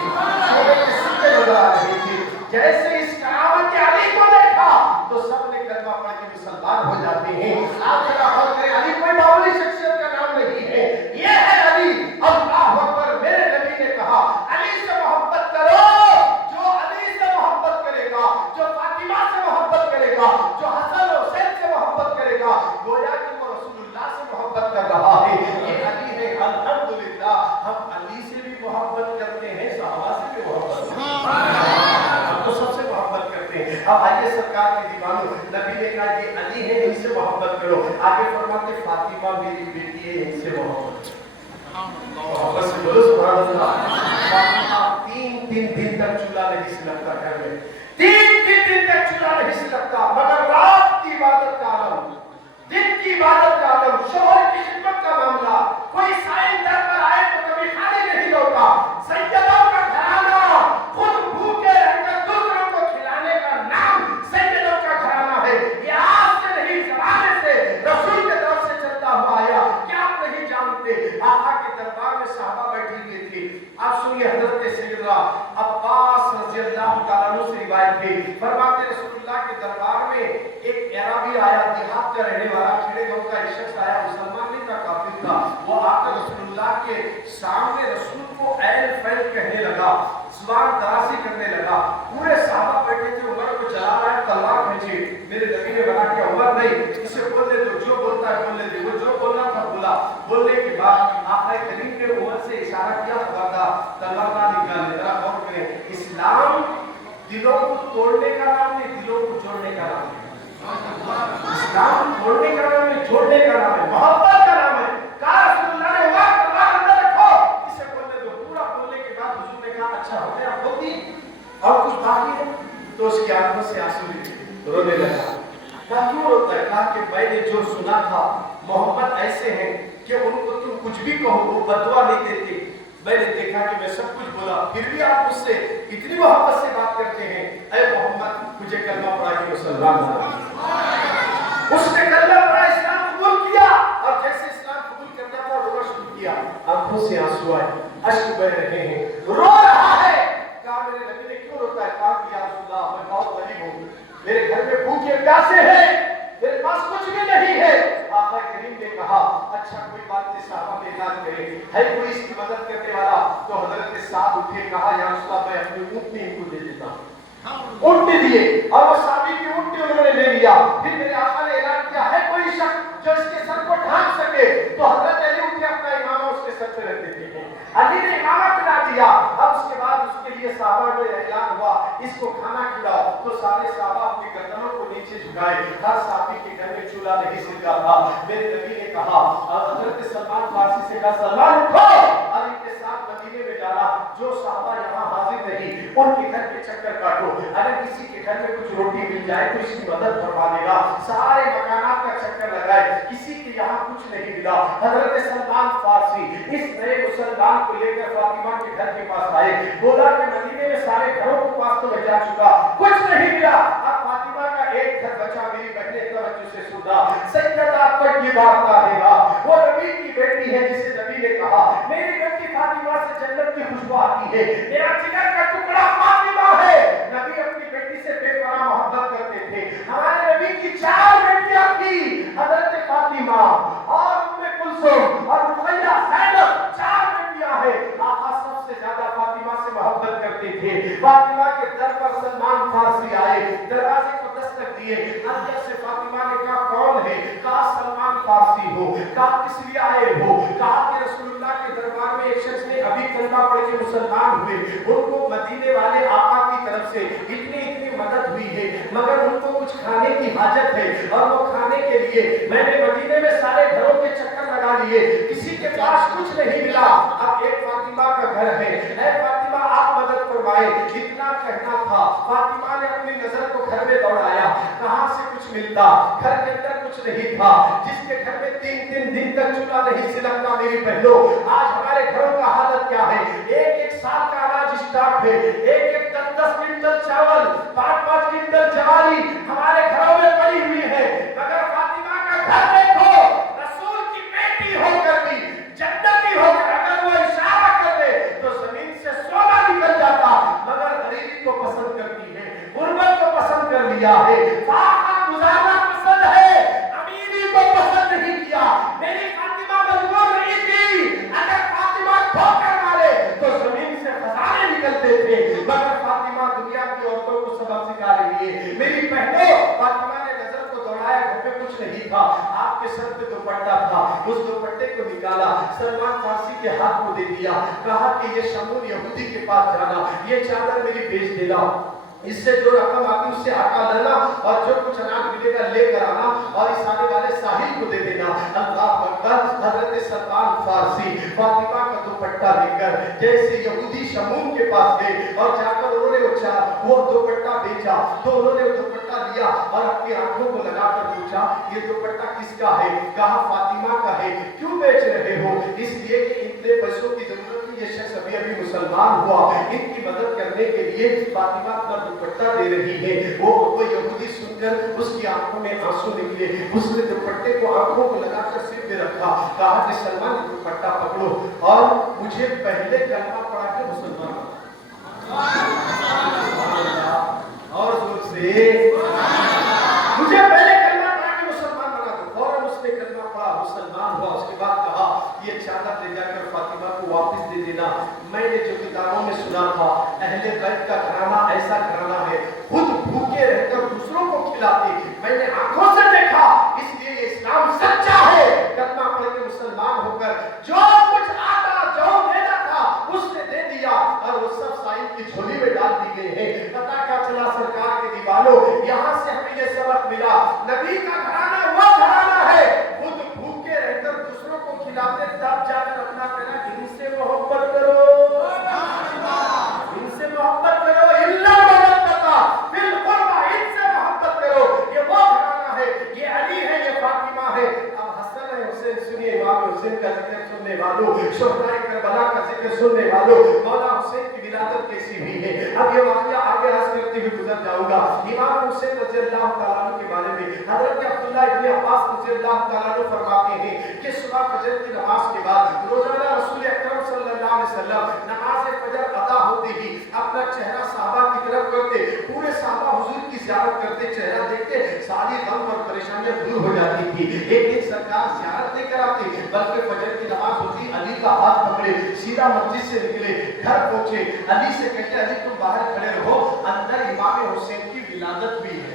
सोने के सिक्के नजर आ रहे थे। जैसे इस करामत अली को देखा तो सबने कलमा पढ़ के मुसलमान हो जाते हैं। आप जरा गौर करें, अली कोई मामूली शख्सियत का नाम नहीं है, ये है अली। अल्लाह अकबर। मेरे नबी ने कहा अली से मोहब्बत करो। जो अली से मोहब्बत करेगा, जो फातिमा से मोहब्बत करेगा, जो हसन और हुसैन से मोहब्बत करेगा, गोया कि वो रसूलुल्लाह से मोहब्बत कर रहा है। ये अली है। अल्हम्दुलिल्लाह हम अली से भी मोहब्बत करते हैं, सहाबा से भी मोहब्बत करते हैं, हम तो सबसे मोहब्बत करते हैं। अब आइए सरकार के दीवानों, नबी ने कहा ये अली है, इनसे मोहब्बत करो। आगे फरमाते फातिमा मेरी बेटी है, इनसे मोहब्बत से बोलो सुभान अल्लाह। फातिमा 3-3 दिन तक चूल्हा नहीं सिलकता घर में, 3-3 दिन तक चूल्हा नहीं सिलकता, मगर रात की इबादत का आलम, दिन की इबादत का आलम, शोहर की खिदमत का मामला। कोई साईं दर पर आए तो कभी खाली नहीं लौटा। सैयदों का घराना, खुद भूखे रहकर दूसरों को खिलाने का नाम सैयदों का घराना है। ये आज से नहीं, ज़माने से रसूल के दौर से चलता हुआ आया। क्या आप नहीं जानते? आका के दरबार में सहाबा बैठी हुई थी। आप सुनिए, हजरत सैयदना अब्बास रज़ियल्लाहु ताला अन्हु से रिवायत है, फरमाते रसूलुल्लाह के दरबार में एक अरबी आया, देहात का रहने वाला, खेड़े गांव का एक शख्स आया, मुसलमान नहीं था, काफिर था। वो आकर रसूलुल्लाह के सामने रसूल को ऐल फैल कहने लगा, जुबान दराजी करने लगा। पूरे सहाबा बैठे थे, उमर को चला रहा है, तलवार खींची। मेरे नबी ने बना किया, उमर नहीं, इसे बोलने दो, जो बोलता है बोलने दे। वो जो बोलना था बोला। बोलने के बाद आका करीम ने उमर से इशारा किया, खबरदार तलवार ना निकालने। जरा गौर करें, इस्लाम दिलों को तोड़ने का नाम नहीं, दिलों को जोड़ने का नाम है। इस्लाम तोड़ने का नाम है, जोड़ने का नाम है, मोहब्बत का नाम है। कहा रसूलुल्लाह ने उमर तलवार अंदर रखो, इसे बोलने दो। पूरा बोलने के बाद हुजूर ने कहा अच्छा हो गया, बोल दी, और कुछ बाकी है? तो उसकी आंखों से आंसू निकले, रोने लगा। कहा क्यों रोता है? कहा कि मैंने जो सुना था, मोहब्बत ऐसे हैं कि उनको तुम कुछ भी कहो वो बददुआ नहीं देते। मैंने देखा कि मैं सब कुछ बोला, फिर भी आप मुझसे इतनी मोहब्बत से बात करते हैं। ऐ मोहम्मद, मुझे कलमा पढ़ा के मुसलमान बना। उसने कलमा पढ़ा, इस्लाम कबूल किया, और जैसे इस्लाम कबूल करता था रोना शुरू किया। आंखों से आंसू आए, अश्क बह रहे हैं, रो रहा है। कहा मेरे नबी ने क्यों रोता है? कहा कि या रसूलल्लाह मैं बहुत गरीब हूँ, मेरे घर में भूखे प्यासे हैं, मेरे पास कुछ भी नहीं है। आका करीम ने कहा अच्छा कोई बात नहीं, साहबा में ऐलान करें, है कोई इसकी मदद करने वाला? तो हजरत साहब उठे, कहा या रसूलल्लाह मैं अपनी ऊँटनी इनको दे देता हूँ। ऊँटनी दिए, और वो साहबी की ऊँटनी उन्होंने ले लिया। फिर मेरे आका ने ऐलान किया है कोई शख्स जो इसके सर को ढांक सके? तो हजरत अली उठे, अपना इमामा उसके सर पे रख देते हैं। علی نے امامت بنا دیا. اب اس کے بعد اس کے لیے صحابہ میں اعلان ہوا اس کو کھانا کھلاؤ. تو سارے صحابہ اپنی گردنوں کو نیچے جھکائے. ہر صحابی کے گھر میں چولہا نہیں سلتا تھا. میرے نبی نے کہا, حضرت سلمان فارسی سے کہا, سلمان اٹھو, اور ان کے ساتھ مدینے میں جانا. جو صحابہ یہاں حاضر نہیں ان کے گھر کے چکر کاٹو. اگر کسی کے گھر میں کچھ روٹی مل جائے تو اس کی مدد فرما دے گا. سارے مکانات کا چکر لگائے, کسی کے یہاں کچھ نہیں ملا. حضرت سلمان فارسی اس نئے مسلمان کو لے کر فاطمہ کے گھر کے پاس آئے. بولا کہ مدینے میں سارے گھروں کو پاس تو بچا چکا, کچھ نہیں ملا. اب فاطمہ کا ایک گھر بچا. میری بہنیں توجہ سے سننا, سیدہ تک یہ بات ہے گا, وہ نبی کی بیٹی ہے جسے نبی نے کہا میری بیٹی فاطمہ سے جنت کی خوشبو آتی ہے, میرا جگر کا ٹکڑا فاطمہ ہے. نبی اپنی بیٹی سے بے پناہ محبت کرتے تھے. ہمارے نبی کی 4 بیٹیاں تھیں, حضرت فاطمہ اور ام کلثوم اور رقیہ, زینب, 4 بیٹیاں ہیں. آقا سب سے زیادہ فاطمہ سے محبت کرتے تھے. فاطمہ کے در پر سلمان فارسی آئے, دروازے کو دستک دیے. اندر سے فاطمہ نے کہا کون ہے؟ کہا سلمان فارسی ہو. کہا کس لیے آئے ہو؟ کہا کہ رسول اللہ کے دربار میں ایک شخص نے ابھی کلمہ پڑھ کے مسلمان ہوئے, ان کو مدینے والے آقا کی طرف سے اتنی مدد ہوئی ہے, مگر ان کو کچھ کھانے کی حاجت ہے, اور وہ کھانے کے لیے میں نے مدینے میں سارے گھروں کے چکر لگا لیے, کسی کے پاس کچھ نہیں ملا. اب ایک فاطمہ کا گھر ہے, اے فاطمہ آپ مدد فرمائے. اتنا کہنا تھا, فاطمہ نے اپنی نظر کو گھر میں دوڑایا, کہاں سے کچھ ملتا؟ گھر کے اندر کچھ نہیں تھا. جس کے گھر میں 3 دن تک چولہا نہیں سلگتا, میری بہنوں آج ہمارے گھروں کا حالت کیا ہے؟ ایک سال کا اناج اسٹاک ہے, ایک 10 کنٹل چاول, 5 کنٹل جواری ہمارے گھروں میں پڑی ہوئی ہے. مگر فاطمہ کا گھر دیکھو, رسول کی بیٹی ہو کر بھی, جنتی ہو کر اگر وہ اشارہ کر دے تو زمین سے سونا نکل جاتا, مگر غریبی کو پسند کرتی ہے, غربت کو پسند کر لیا ہے, فاقہ گزارنا پسند ہے, امیری کو پسند نہیں کیا. میری فاطمہ مجبور نہیں تھی, اگر فاطمہ ٹھوکر مارے تو زمین سے خزانے نکلتے تھے, مگر فاطمہ دنیا کی عورتوں کو سبق سکھا رہی ہے. میری بہنوں فاطمہ نے نظر کو دوڑایا, گھر میں کچھ نہیں تھا. آپ کے سر پہ دوپٹہ تھا, اس دوپٹے کو نکالا, سلمان فارسی کے ہاتھ کو دے دیا, کہا کہ یہ شمون یہودی کے پاس جانا, یہ چادر میری بیچ دینا, اس سے جو رقم آتی اس سے آٹا لانا, اور جو کچھ اناج ملے گا لے کر آنا, اور اس آنے والے ساحل کو دے دینا. اللہ اکبر. حضرت سلمان فارسی فاطمہ کا دوپٹہ لے کر جیسے یہودی شمون کے پاس گئے, اور جا کر انہوں نے وہ دوپٹہ بیچا. تو انہوں نے وہ دوپٹہ لیا اور اپنی آنکھوں کو لگا کر پوچھا یہ دوپٹہ کس کا ہے؟ کہا فاطمہ کا ہے. کیوں بیچ رہے ہو؟ اس لیے کہ اتنے پیسوں کی ضرورت تھی, یہ شخص ابھی مسلمان ہوا, ان کی مدد کرنے کے لیے فاطمہ اپنا دوپٹہ دے رہی ہے. وہ یہودی سن کر اس کی آنکھوں میں آنسو نکلے, اس نے دوپٹے کو آنکھوں کو لگا کر سر پہ رکھا, کہا کہ سلمان دوپٹہ پکڑو اور مجھے پہلے کلمہ پڑھا کے مسلمان اور زور سے مجھے پہلے کلمہ پڑھا کے مسلمان بنا دو. فوراً اس نے کلمہ پڑھا, مسلمان ہوا. اس کے بعد کہا یہ چادر لے جا کر فاطمہ کو واپس دے دینا. میں نے جو کتابوں میں سنا تھا اہل بیت کا گھرانہ ایسا گھرانہ ہے, خود بھوکے رہ کر دوسروں کو کھلاتے, میں نے آنکھوں سے دیکھا, اس لیے یہ اسلام سچا ہے. کلمہ پڑھ کے مسلمان ہو کر جو کچھ آتا جو دینا تھا اس نے دے دیا, اور وہ سب سائن کی جھولی میں ڈال دی گئے ہیں. پتہ کیا چلا سرکار کے دیوانوں, یہاں سے ہمیں یہ سبق ملا, نبی کا گھرانہ وہ گھرانہ ہے خود بھوکے رہ کر دوسروں کو کھلاتے, تب جا کر اپنا کہنا ان سے محبت کرو, ان سے محبت کرو, اللہ محبت بالقربہ, ان سے محبت کرو. یہ وہ گھرانہ ہے, یہ علی ہے, یہ فاطمہ ہے. اب حسن ہے, حسین سنیے, امام حسین کا ذکر سننے والوں, شہدائے کربلا کا ذکر سننے والوں, مولا حسین کی ولادت کیسی ہوئی ہے. اب یہ واقعہ آگے عرض کرتے ہوئے گزر جاؤں گا. امام حسین رضی اللہ تعالیٰ عنہ کے بارے میں حضرت عبداللہ ابن عباس رضی اللہ تعالیٰ عنہ فرماتے ہیں کہ صبح فجر کی نماز کے بعد روزانہ رسول اکرم صلی اللہ علیہ وسلم نماز فجر ادا ہوتے ہی اپنا چہرہ صحابہ کی طرف کرتے, پورے صحابہ حضور کی زیارت کرتے, چہرہ دیکھتے, ساری غم اور پریشانیاں دور ہو جاتی تھی. ایک دن سرکار زیارت نہیں کراتے, بلکہ فجر کی نماز ہوتی, علی کا ہاتھ پکڑے سیدھا مسجد سے نکلے, گھر پہنچے, علی سے کہتے علی تم باہر کھڑے رہو, اندر امام حسین کی ولادت بھی ہے,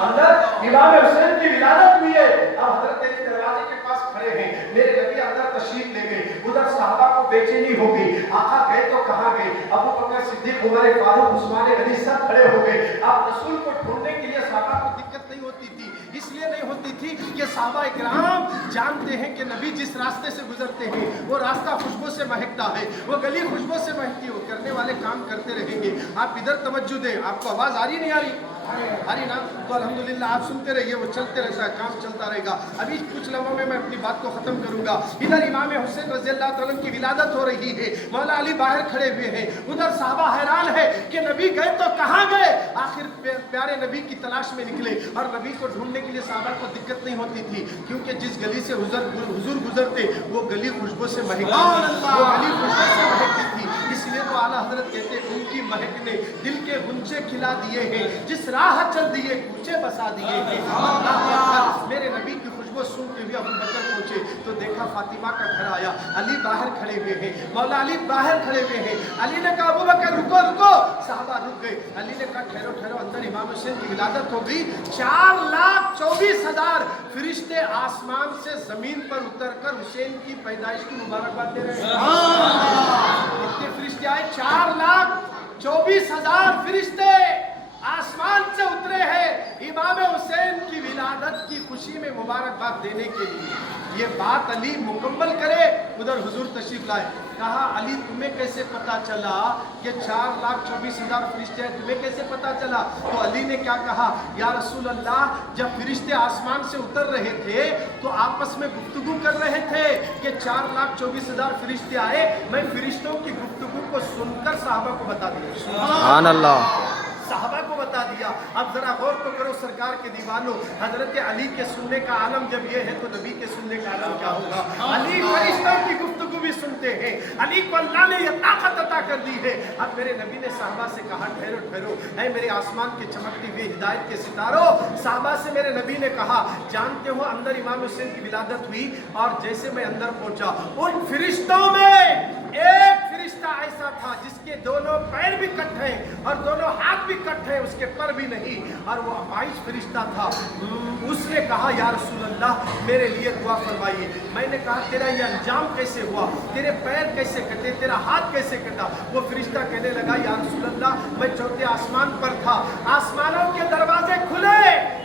اندر امام حسین کی ولادت بھی ہے. اب حضرت علی دروازے کے پاس खड़े हैं, मेरे नबी अंदर तशरीफ ले गए, उधर सहाबा को बेचैनी हो गई, आका गए तो कहाँ गए, अबू बकर सिद्दीक, उमर फारूक, उस्मान गनी सब खड़े हो गए। अब रसूल को ढूंढने के लिए सहाबा को दिक्कत नहीं होती थी, इसलिए नहीं होती थी कि सहाबा इकराम जानते हैं कि नबी जिस रास्ते से गुजरते हैं वो रास्ता खुशबू से महकता है, वो गली खुशबू से महकती है, वो करने वाले काम करते रहेंगे। आप इधर तवज्जो दें, आपको आवाज आ रही नहीं आ रही? अरे ना, तो अल्हम्दुलिल्लाह आप सुनते रहिए, वो चलते रहता है, काम चलता रहेगा। अभी कुछ लम्हों में मैं अपनी बात को खत्म करूंगा। इधर इमाम हुसैन रज़ी अल्लाह तआला की विलादत हो रही है, मौला अली बाहर खड़े हुए हैं, उधर सहाबा हैरान है कि नबी गए तो कहाँ गए। आखिर प्यारे नबी की तलाश में निकले, और नबी को ढूंढने के लिए सहाबा को दिक्कत नहीं होती थी, क्योंकि जिस गली से हुजूर गुजरते वो गली खुशबू से महकती थी, वो गली खुशबू से महकती थी। इसलिए तो आला हजरत कहते हैं उनकी महक ने दिल के गुंचे खिला दिए हैं, जिस राह चल दिए कूचे बसा दिए हैं। मेरे नबी की खुशबू सुनते हुए अबू बकर पहुंचे तो देखा फातिमा का घर आया, अली बाहर खड़े हुए हैं, मौला अली बाहर खड़े हुए हैं। अली ने कहा अबू बकर रुको रुको, साहबा रुक गए। अली ने कहा ठहरो ठहरो, अंदर इमाम हुसैन की विलादत हो गई। 4,24,000 फरिश्ते आसमान से जमीन पर उतरकर हुसैन की पैदाइश की मुबारकबाद दे रहे हैं। कितने फरिश्ते आए? 4,24,000 फरिश्ते आसमान से उतरे हैं इमाम हुसैन की विलादत की खुशी में मुबारकबाद देने के लिए। ये बात अली मुकम्मल करे, उधर हुजूर तशरीफ लाए। कहा अली तुम्हें कैसे पता चला कि 4,24,000 फरिश्ते हैं, तुम्हें कैसे पता चला? तो अली ने क्या कहा, या रसूल अल्लाह, जब फरिश्ते आसमान से उतर रहे थे तो आपस में गुफ्तगू कर रहे थे कि 4,24,000 फरिश्ते आए। मैं फरिश्तों की गुफ्तगू को सुनकर साहबा को बता दिया, सुभान अल्लाह, साहबा को बता दिया। अब जरा गौर तो करो सरकार के दीवानों, हजरत अली के सुनने का आलम जब ये है तो नबी के सुनने का आलम क्या होगा। अली फरिश्तों की गुफ्तगू भी सुनते हैं, अली को अल्लाह ने ये ताकत अता कर दी है। अब मेरे नबी ने साहबा से कहा ठहरो ठहरो, ऐ मेरे आसमान के चमकती हुई हिदायत के सितारों। साहबा से मेरे नबी ने कहा जानते हो अंदर इमाम हुसैन की विलादत हुई, और जैसे मैं अंदर पहुंचा उन फरिश्तों में एक फरिश्ता ऐसा था जिसके दोनों पैर भी कट हैं और दोनों हाथ भी कट हैं, उसके पर भी नहीं, और वो अपाहिज फरिश्ता था। उसने कहा या रसूल अल्लाह मेरे लिए दुआ फरमाइए। मैंने कहा तेरा ये अंजाम कैसे हुआ, तेरे पैर कैसे कटे, तेरा हाथ कैसे कटा? वो फरिश्ता कहने लगा या रसूल अल्लाह मैं चौथे आसमान पर था, आसमानों के दरवाजे खुले,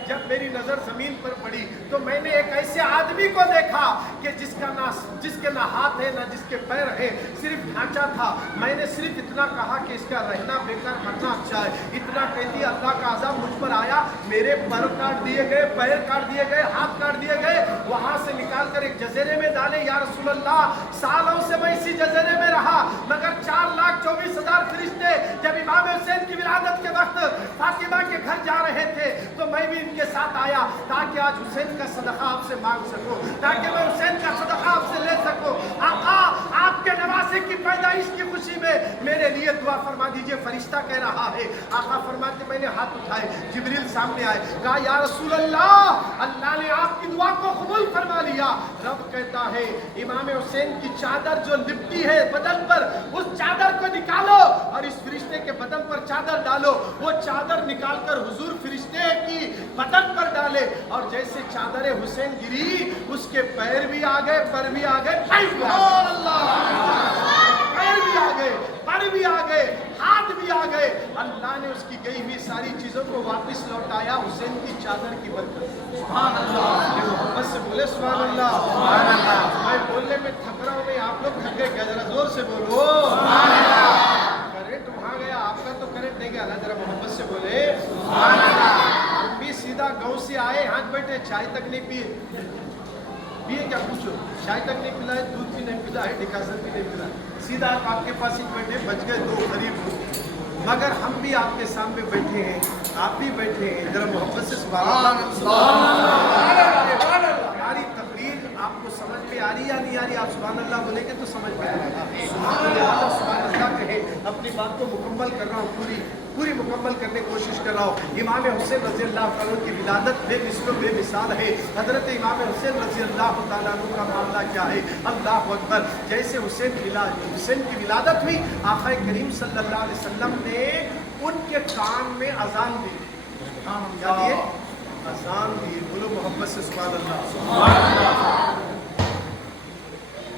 जब मेरी नजर जमीन पर पड़ी तो मैंने एक ऐसे आदमी को देखा कि जिसके ना हाथ है ना जिसके पैर है, सिर्फ ढांचा था। मैंने सिर्फ इतना कहा कि इसका रहना बेकार मरना अच्छा है। इतना कहती अल्लाह का अज़ाब मुझ पर आया, मेरे पर काट दिए गए, पैर काट दिए गए, हाथ काट दिए गए, वहां से निकाल कर एक जजीरे में डाले। या रसूल अल्लाह सालों से मैं इसी जजीरे में रहा, मगर 4,24,000 फरिश्ते जब इमाम हुसैन की विलादत के वक्त फातिमा के घर जा रहे थे तो मैं भी इनके साथ आया ताकि आज हुसैन का सदका आपसे मांग सकूं, ताकि मैं हुसैन का सदका आपसे ले सकूं। आका आपके नवासे की पैदाइश की खुशी में मेरे लिए दुआ फरमा दीजिए। फरिश्ता कह रहा है, आका फरमाते मैंने हाथ उठाए, जिब्रील सामने आए, कहा या रसूल अल्लाह अल्लाह ने आपकी दुआ को कबूल फरमा लिया। रब कहता है इमाम हुसैन की चादर जो लिपटी है बदन पर, उस चादर को निकालो और इस फरिश्ते के बदन पर चादर डालो। वो चादर निकालकर हुजूर फरिश्ते की बदन पर डाले, और जैसे चादर हुसैन गिरी उसके पैर भी आ गए, पर भी आ गए, पैर भी आ गए, पर भी आ गए, हाथ भी आ गए। अल्लाह ने उसकी गई हुई सारी चीजों को वापस लौटाया हुसैन की चादर की बरकत से। सुभान अल्लाह, ये मोहब्बत से बोले सुभान अल्लाह, सुभान अल्लाह। मैं बोलने में थक रहा हूँ, नहीं आप लोग थक गए क्या? जरा जोर से बोलो सुभान अल्लाह। करंट वहां गया, आपका तो करंट नहीं गया ना, जरा मोहब्बत से बोले सुभान अल्लाह। भी सीधा गाँव से आए, हाथ बैठे, चाय तक नहीं पिए, पिए क्या पूछो, चाय तक नहीं पिला है, दूध भी नहीं पिला है, डिकासन भी नहीं पिला, सीधा आप आपके पास ही बैठे, बच गए दो गरीब। मगर हम भी आपके सामने बैठे हैं, आप भी बैठे हैं, जरा मोहब्बत से सुभान अल्लाह। हमारी तकरीर आपको समझ में आ रही या नहीं आ रही? आप सुभान अल्लाह बोलेंगे तो समझ में आएगा। सुभान अल्लाह कहे, अपनी बात को मुकम्मल कर रहा हूँ, पूरी मुकम्मल करने की कोशिश कर रहा हूँ। इमाम हुसैन रज़ी अल्लाह तआला की विलादत बेमिसाल है। हज़रत इमाम हुसैन रज़ी अल्लाह तआला का मामला क्या है? अल्लाह अकबर। जैसे हुसैन की विलादत हुई, आक़ा करीम सल्लल्लाहु अलैहि वसल्लम ने उनके कान में अजान दी। क्या दिए? अजान दिए। बोलो मोहब्बत से सुभान अल्लाह।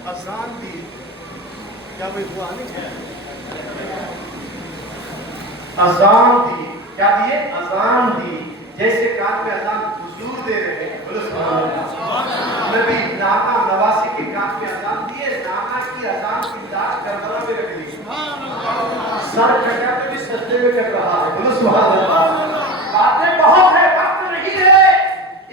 अजान दी, क्या वही दुआ नहीं है? अजान दी, क्या दिए? अजान दी। जैसे कान में अजान हुजूर दे रहे हैं, बोलो सुभान अल्लाह। नबी नाना नवासी के कान में अजान दिए, नाना की अजान की दाद करबला में रख दी। सर कटा के भी सजदे में कर रहा है, बोलो सुभान अल्लाह। बातें बहुत है, वक्त नहीं है।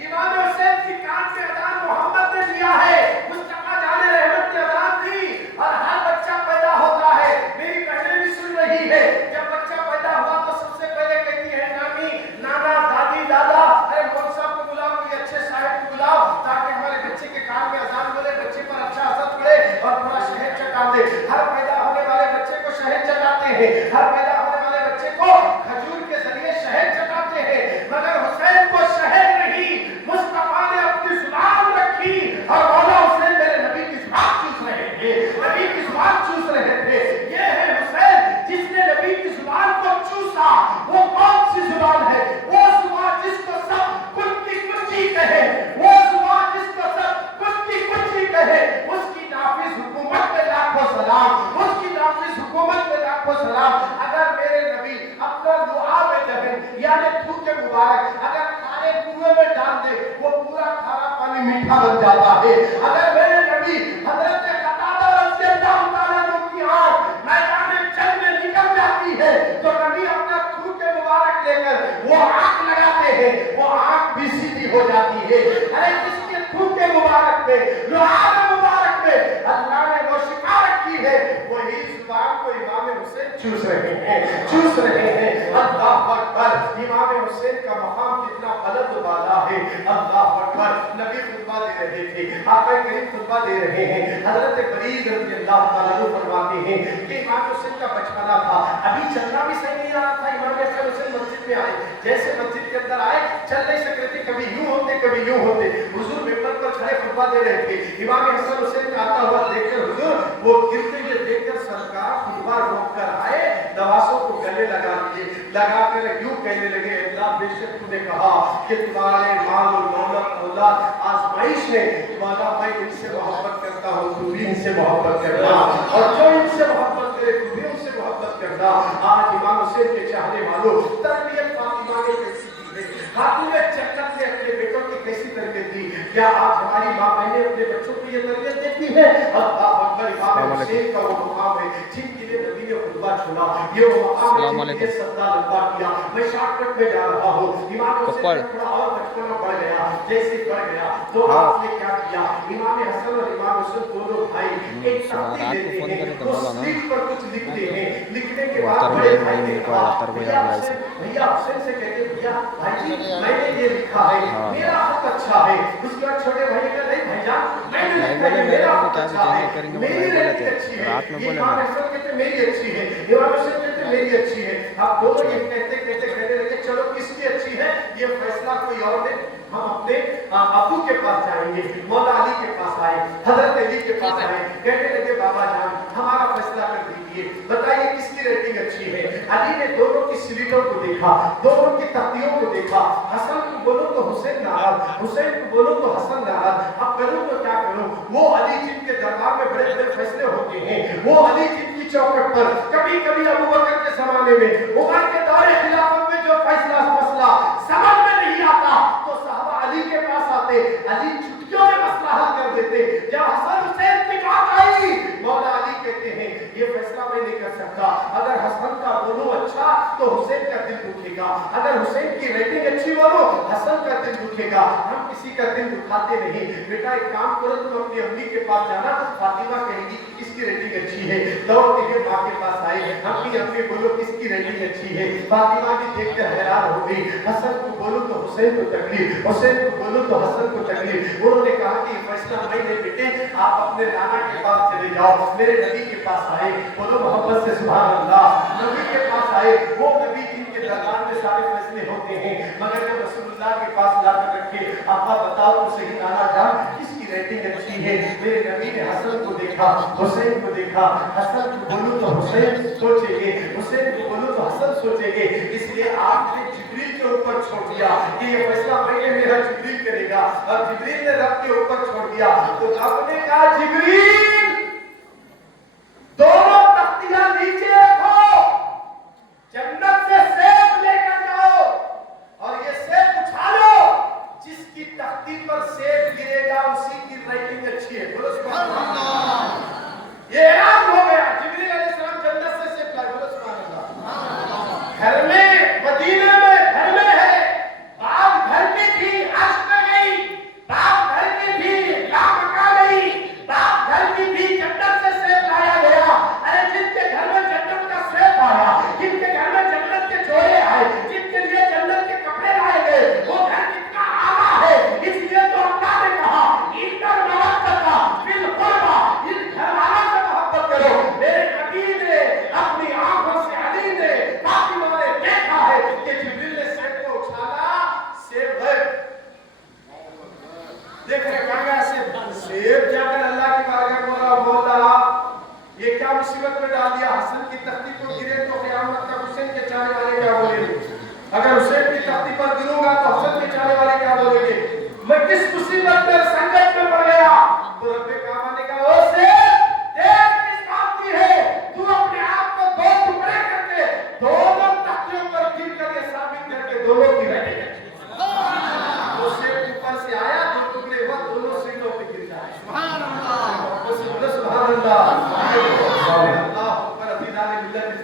इमाम हुसैन की कान में अजान मोहम्मद ने दिया है, मुस्तफा जाने रहमत की अजान दी। और हर बच्चा पैदा होता है, मेरी बहनें भी सुन रही है, जब बच्चा पैदा हुआ तो सबसे पहले कहती है नानी, नाना, दादी, दादा, अरे मौलवी साहब को बुलाओ, कोई अच्छे साहिब को बुलाओ, ताकि हमारे बच्चे के कान में अजान बोले, बच्चे पर अच्छा असर पड़े और थोड़ा शहद चटा दे। हर पैदा होने वाले बच्चे को शहद चटाते हैं, हर पैदा होने वाले बच्चे को खजूर के जरिए शहद चटाते हैं, मगर हुसैन को शहद नहीं, मुस्तफा ने अपनी जुबान रखी और मौला हुसैन मेरे नबी की जुबान चूस रहे थे, नबी की जुबान चूस रहे थे। ये है हुसैन जिसने नबी की जुबान को चूसा। वो कौन सी जुबान है? वो जुबान जिसको सब कुत्ती कुत्ती कहे, वो जुबान जिसको सब कुत्ती कुत्ती कहे, उसकी नाफिज हुकूमत पे लाखों सलाम, उसकी नाफिज हुकूमत पे लाखों सलाम। अगर मेरे नबी अपना लुआब दहन यानी थूके मुबारक अगर खारे कुएं में डाल दे, वो पूरा खारा पानी मीठा बन जाता है। अगर मेरे नबी हजरत कतादा रज़ियल्लाहु ताला अन्हु की आंख मैदान जंग में निकल जाती है, तो नबी अपना थूके मुबारक लेकर वो आंख लगाते हैं, वो आंख भी सीधी हो जाती है। अरे जिसके थूके मुबारक पे, लुआब मुबारक पे अल्लाह ने वो शिफा रखी है, वही जुबान को इमाम हुसैन चूस रहे हैं, चूस रहे हैं। अल्लाह अकबर। इमाम हुसैन का मकाम कितना बुलंद वाला है। अल्लाह अकबर। नबी खुतबा दे रहे थे, आका करीम खुतबा दे रहे हैं। हजरत बरीद रज़ियल्लाहु ताला अन्हु फरमाते हैं कि इमाम हुसैन का बचपना था, अभी चलना भी सही नहीं आ रहा था। इमाम हुसैन मस्जिद में आए, जैसे मस्जिद के अंदर आए, चल नहीं सकते थे, कभी यूं होते कभी यूं होते। हुजूर मिंबर पर खड़े खुतबा दे रहे थे, इमाम हसन हुसैन का आता हुआ देखकर हुजूर वो गिरते हुए देखकर सरकार खुतबा रोक कर आए, नवासों को गले लगा लिए, लगाकर यूं कहने लगे, अल्लाह बेशक तूने कहा कि तुम्हारे माल और दौलत औलाद आजमाइश है, मौला मैं इनसे मोहब्बत करता हूँ, तू भी इनसे मोहब्बत करना, और जो इनसे मोहब्बत करे तू भी उनसे मोहब्बत करना। आज इमाम हुसैन के चाहने वालों, तरबियत फातिमा ने कैसी दी है, खातून जन्नत ने अपने बेटों की कैसी तरबियत दी, क्या आज हमारी माँ बहनें अपने बच्चों को ये तरबियत देती है? अल्लाह अकबर। इमाम हुसैन का वो मुकाम है जिनके लिए नबी ने खुतबा चुना, ये वो मुकाम है जिनके लिए सद्दा लंबा किया। मैं शॉर्टकट में जा रहा हूँ। इमाम हुसैन थोड़ा और बचपना बढ़ गया, जैसे बढ़ गया तो आपने क्या किया, इमाम हसन और इमाम हुसैन दोनों भाई एक साथ लेते हैं, तो स्लीप पर कुछ लिखते हैं, लिखने के बाद बड़े भाई ने कहा, भैया हुसैन से कहते, भैया भाई जी मैंने ये लिखा है, मेरा हक अच्छा है। उसके बाद छोटे भाई का नहीं भाईजान मैंने लिखा है, मेरा हक अच्छा है, मेरी रेटिंग अच्छी है। इमाम हसन कहते मेरी अच्छी है, इमाम हुसैन कहते मेरी अच्छी है। आप दोनों ये कहते कहते कहने लगे, चलो किसकी अच्छी है ये फैसला कोई और दे। हम अपने अबू के पास जाएंगे, मौला अली के पास आए, हजरत अली के पास आए, कहने लगे बाबा जान हमारा फैसला कर दीजिए, बताइए किसकी रेटिंग अच्छी है। अली ने दोनों की स्लीटों को देखा, दोनों की तख्तियों को देखा, हसन को बोलो तो हुसैन नाराज, हुसैन को बोलो तो हसन नाराज, अब करूं तो क्या करूं। वो अली जिनके दरबार में बड़े बड़े फैसले होते हैं, वो अली जिनकी चौखट पर कभी कभी अबू बकर के जमाने में, उमर के दौरे खिलाफत में जो फैसला मसला समझ में नहीं आता तो साहबा अली के पास आते, अली चुटकियों में मसला हल कर देते। जब हसन हुसैन की बात आई, मौला अली कहते हैं ये फैसला मैं नहीं कर सकता, अगर हसन का बोलो अच्छा तो हुसैन का दिल दुखेगा, अगर हुसैन की रेटिंग अच्छी बोलो हसन का दिल दुखेगा, हम किसी का दिल दुखाते नहीं। बेटा एक काम करो, तुम अपनी अम्मी के पास जाना, फातिमा कहेगी कि किसकी रेटिंग अच्छी है, दौड़ते हुए माँ के पास आए, अम्मी अम्मी बोलो किसकी रेटिंग अच्छी है। फातिमा भी देखकर हैरान हो गई, हसन को बोलो तो हुसैन को तकलीफ, हुसैन को बोलो तो हसन को तकलीफ। उन्होंने कहा कि फैसला मैं नहीं बेटे, आप अपने नाना के पास चले जाओ। मेरे नबी के पास आए, बोलो मोहब्बत से सुभान अल्लाह। नबी के पास आए, वो नबी जिनके दरबार में सारे फैसले होते हैं, मगर जब रसूलुल्लाह के पास लाकर रखे, अब्बा बताओ तो सही नाना जान किसकी रेटिंग अच्छी है। मेरे नबी ने हसन को देखा, हुसैन को देखा, हसन को बोलूं तो हुसैन सोचेंगे, हुसैन को बोलूं तो हसन सोचेंगे, इसलिए आपने जिब्रील के ऊपर छोड़ दिया कि ये फैसला मैंने मेरा जिब्रील करेगा, और जिब्रील ने रब के ऊपर छोड़ दिया। तो आपने कहा जिब्रील